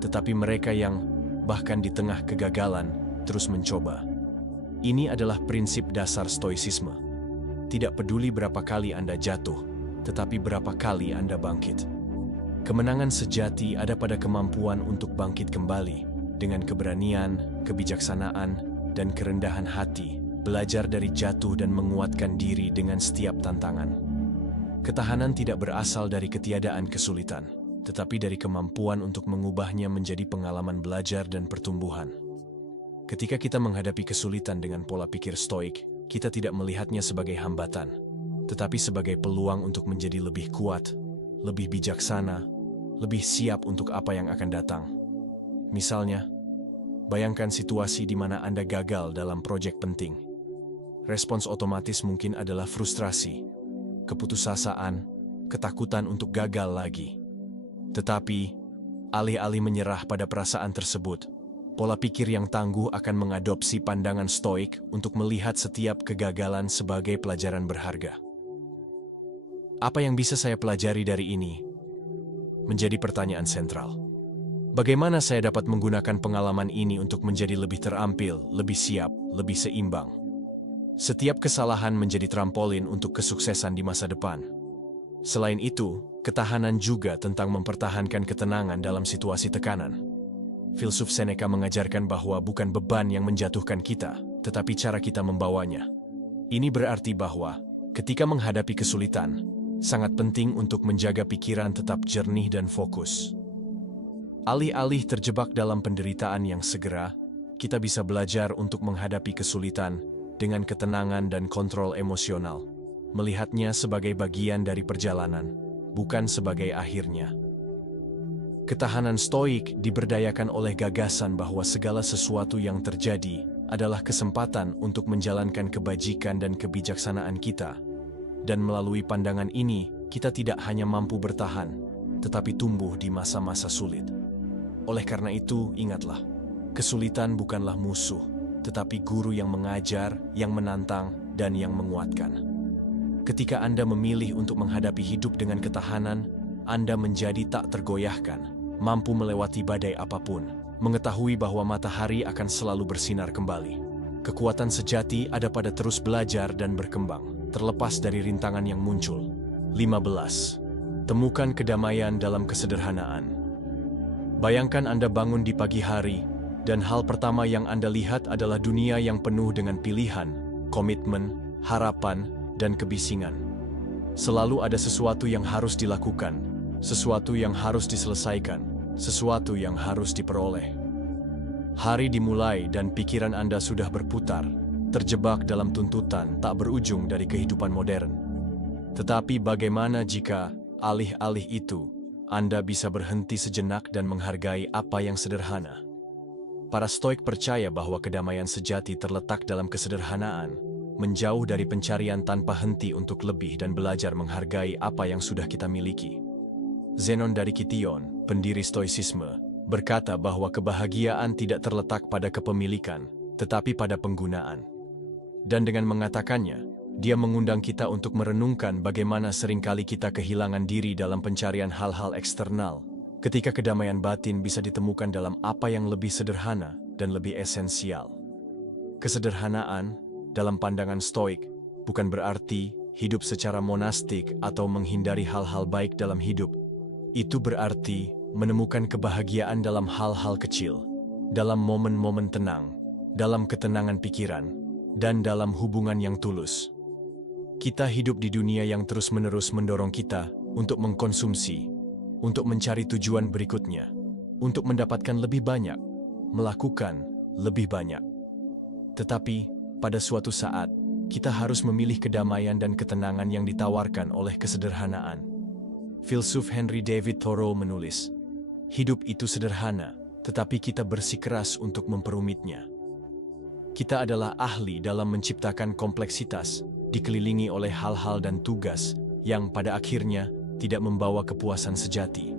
tetapi mereka yang, bahkan di tengah kegagalan, terus mencoba. Ini adalah prinsip dasar Stoicisme. Tidak peduli berapa kali Anda jatuh, tetapi berapa kali Anda bangkit. Kemenangan sejati ada pada kemampuan untuk bangkit kembali, dengan keberanian, kebijaksanaan, dan kerendahan hati, belajar dari jatuh dan menguatkan diri dengan setiap tantangan. Ketahanan tidak berasal dari ketiadaan kesulitan, tetapi dari kemampuan untuk mengubahnya menjadi pengalaman belajar dan pertumbuhan. Ketika kita menghadapi kesulitan dengan pola pikir Stoik, kita tidak melihatnya sebagai hambatan, tetapi sebagai peluang untuk menjadi lebih kuat, lebih bijaksana, lebih siap untuk apa yang akan datang. Misalnya, bayangkan situasi di mana Anda gagal dalam proyek penting. Respons otomatis mungkin adalah frustrasi, keputusasaan, ketakutan untuk gagal lagi. Tetapi, alih-alih menyerah pada perasaan tersebut, pola pikir yang tangguh akan mengadopsi pandangan Stoik untuk melihat setiap kegagalan sebagai pelajaran berharga. Apa yang bisa saya pelajari dari ini? Menjadi pertanyaan sentral. Bagaimana saya dapat menggunakan pengalaman ini untuk menjadi lebih terampil, lebih siap, lebih seimbang? Setiap kesalahan menjadi trampolin untuk kesuksesan di masa depan. Selain itu, ketahanan juga tentang mempertahankan ketenangan dalam situasi tekanan. Filsuf Seneca mengajarkan bahwa bukan beban yang menjatuhkan kita, tetapi cara kita membawanya. Ini berarti bahwa, ketika menghadapi kesulitan, sangat penting untuk menjaga pikiran tetap jernih dan fokus. Alih-alih terjebak dalam penderitaan yang segera, kita bisa belajar untuk menghadapi kesulitan dengan ketenangan dan kontrol emosional, melihatnya sebagai bagian dari perjalanan, bukan sebagai akhirnya. Ketahanan Stoik diberdayakan oleh gagasan bahwa segala sesuatu yang terjadi adalah kesempatan untuk menjalankan kebajikan dan kebijaksanaan kita. Dan melalui pandangan ini, kita tidak hanya mampu bertahan, tetapi tumbuh di masa-masa sulit. Oleh karena itu, ingatlah, kesulitan bukanlah musuh, tetapi guru yang mengajar, yang menantang, dan yang menguatkan. Ketika Anda memilih untuk menghadapi hidup dengan ketahanan, Anda menjadi tak tergoyahkan, mampu melewati badai apapun, mengetahui bahwa matahari akan selalu bersinar kembali. Kekuatan sejati ada pada terus belajar dan berkembang, terlepas dari rintangan yang muncul. 15. Temukan kedamaian dalam kesederhanaan. Bayangkan Anda bangun di pagi hari, dan hal pertama yang Anda lihat adalah dunia yang penuh dengan pilihan, komitmen, harapan, dan kebisingan. Selalu ada sesuatu yang harus dilakukan, sesuatu yang harus diselesaikan, sesuatu yang harus diperoleh. Hari dimulai dan pikiran Anda sudah berputar, terjebak dalam tuntutan tak berujung dari kehidupan modern. Tetapi bagaimana jika, alih-alih itu, Anda bisa berhenti sejenak dan menghargai apa yang sederhana? Para Stoik percaya bahwa kedamaian sejati terletak dalam kesederhanaan, menjauh dari pencarian tanpa henti untuk lebih dan belajar menghargai apa yang sudah kita miliki. Zenon dari Kition, pendiri Stoicisme, berkata bahwa kebahagiaan tidak terletak pada kepemilikan, tetapi pada penggunaan. Dan dengan mengatakannya, dia mengundang kita untuk merenungkan bagaimana seringkali kita kehilangan diri dalam pencarian hal-hal eksternal, ketika kedamaian batin bisa ditemukan dalam apa yang lebih sederhana dan lebih esensial. Kesederhanaan, dalam pandangan Stoik, bukan berarti hidup secara monastik atau menghindari hal-hal baik dalam hidup. Itu berarti menemukan kebahagiaan dalam hal-hal kecil, dalam momen-momen tenang, dalam ketenangan pikiran, dan dalam hubungan yang tulus. Kita hidup di dunia yang terus-menerus mendorong kita untuk mengkonsumsi, untuk mencari tujuan berikutnya, untuk mendapatkan lebih banyak, melakukan lebih banyak. Tetapi, pada suatu saat, kita harus memilih kedamaian dan ketenangan yang ditawarkan oleh kesederhanaan. Filsuf Henry David Thoreau menulis, "Hidup itu sederhana, tetapi kita bersikeras untuk memperumitnya." Kita adalah ahli dalam menciptakan kompleksitas, dikelilingi oleh hal-hal dan tugas yang pada akhirnya tidak membawa kepuasan sejati.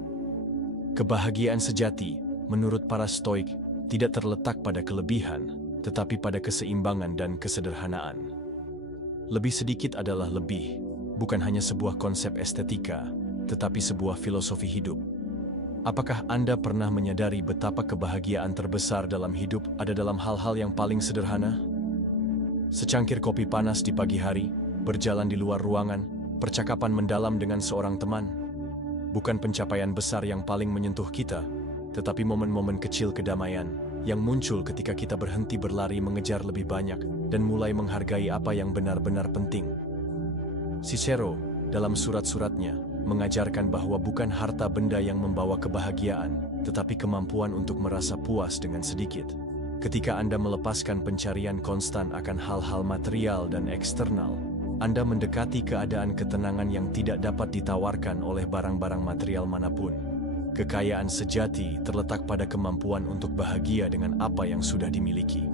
Kebahagiaan sejati, menurut para Stoik, tidak terletak pada kelebihan, tetapi pada keseimbangan dan kesederhanaan. Lebih sedikit adalah lebih, bukan hanya sebuah konsep estetika, tetapi sebuah filosofi hidup. Apakah Anda pernah menyadari betapa kebahagiaan terbesar dalam hidup ada dalam hal-hal yang paling sederhana? Secangkir kopi panas di pagi hari, berjalan di luar ruangan, percakapan mendalam dengan seorang teman. Bukan pencapaian besar yang paling menyentuh kita, tetapi momen-momen kecil kedamaian yang muncul ketika kita berhenti berlari mengejar lebih banyak dan mulai menghargai apa yang benar-benar penting. Cicero, dalam surat-suratnya, mengajarkan bahwa bukan harta benda yang membawa kebahagiaan, tetapi kemampuan untuk merasa puas dengan sedikit. Ketika Anda melepaskan pencarian konstan akan hal-hal material dan eksternal, Anda mendekati keadaan ketenangan yang tidak dapat ditawarkan oleh barang-barang material manapun. Kekayaan sejati terletak pada kemampuan untuk bahagia dengan apa yang sudah dimiliki.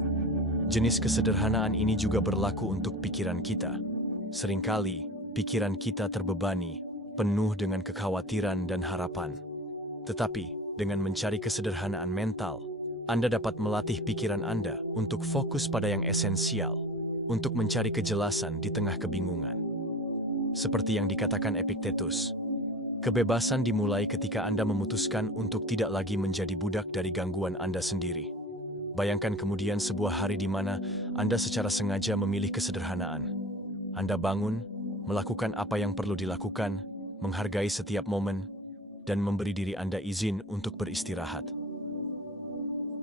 Jenis kesederhanaan ini juga berlaku untuk pikiran kita. Seringkali, pikiran kita terbebani, penuh dengan kekhawatiran dan harapan. Tetapi, dengan mencari kesederhanaan mental, Anda dapat melatih pikiran Anda untuk fokus pada yang esensial, untuk mencari kejelasan di tengah kebingungan. Seperti yang dikatakan Epictetus, kebebasan dimulai ketika Anda memutuskan untuk tidak lagi menjadi budak dari gangguan Anda sendiri. Bayangkan kemudian sebuah hari di mana Anda secara sengaja memilih kesederhanaan. Anda bangun, melakukan apa yang perlu dilakukan, menghargai setiap momen, dan memberi diri Anda izin untuk beristirahat.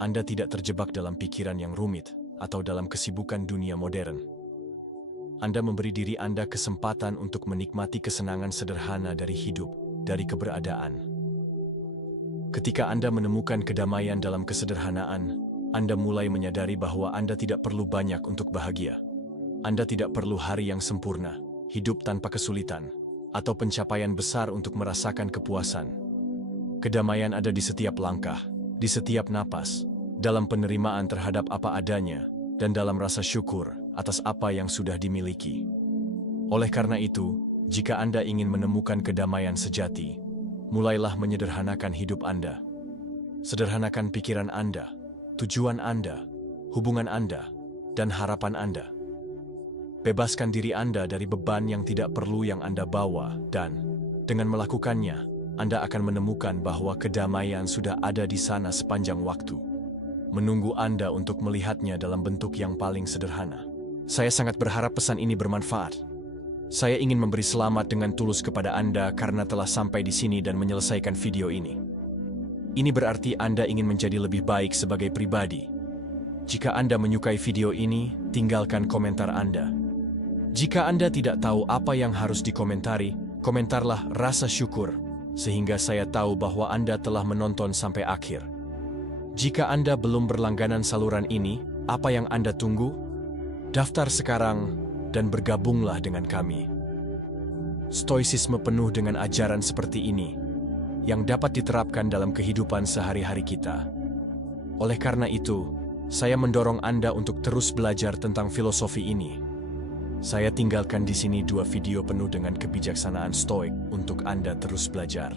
Anda tidak terjebak dalam pikiran yang rumit atau dalam kesibukan dunia modern. Anda memberi diri Anda kesempatan untuk menikmati kesenangan sederhana dari hidup, dari keberadaan. Ketika Anda menemukan kedamaian dalam kesederhanaan, Anda mulai menyadari bahwa Anda tidak perlu banyak untuk bahagia. Anda tidak perlu hari yang sempurna, hidup tanpa kesulitan, atau pencapaian besar untuk merasakan kepuasan. Kedamaian ada di setiap langkah, di setiap napas, dalam penerimaan terhadap apa adanya, dan dalam rasa syukur atas apa yang sudah dimiliki. Oleh karena itu, jika Anda ingin menemukan kedamaian sejati, mulailah menyederhanakan hidup Anda. Sederhanakan pikiran Anda, tujuan Anda, hubungan Anda, dan harapan Anda. Bebaskan diri Anda dari beban yang tidak perlu yang Anda bawa, dan dengan melakukannya, Anda akan menemukan bahwa kedamaian sudah ada di sana sepanjang waktu, menunggu Anda untuk melihatnya dalam bentuk yang paling sederhana. Saya sangat berharap pesan ini bermanfaat. Saya ingin memberi selamat dengan tulus kepada Anda karena telah sampai di sini dan menyelesaikan video ini. Ini berarti Anda ingin menjadi lebih baik sebagai pribadi. Jika Anda menyukai video ini, tinggalkan komentar Anda. Jika Anda tidak tahu apa yang harus dikomentari, komentarlah rasa syukur, sehingga saya tahu bahwa Anda telah menonton sampai akhir. Jika Anda belum berlangganan saluran ini, apa yang Anda tunggu? Daftar sekarang dan bergabunglah dengan kami. Stoicisme penuh dengan ajaran seperti ini, yang dapat diterapkan dalam kehidupan sehari-hari kita. Oleh karena itu, saya mendorong Anda untuk terus belajar tentang filosofi ini. Saya tinggalkan di sini 2 video penuh dengan kebijaksanaan Stoik untuk Anda terus belajar.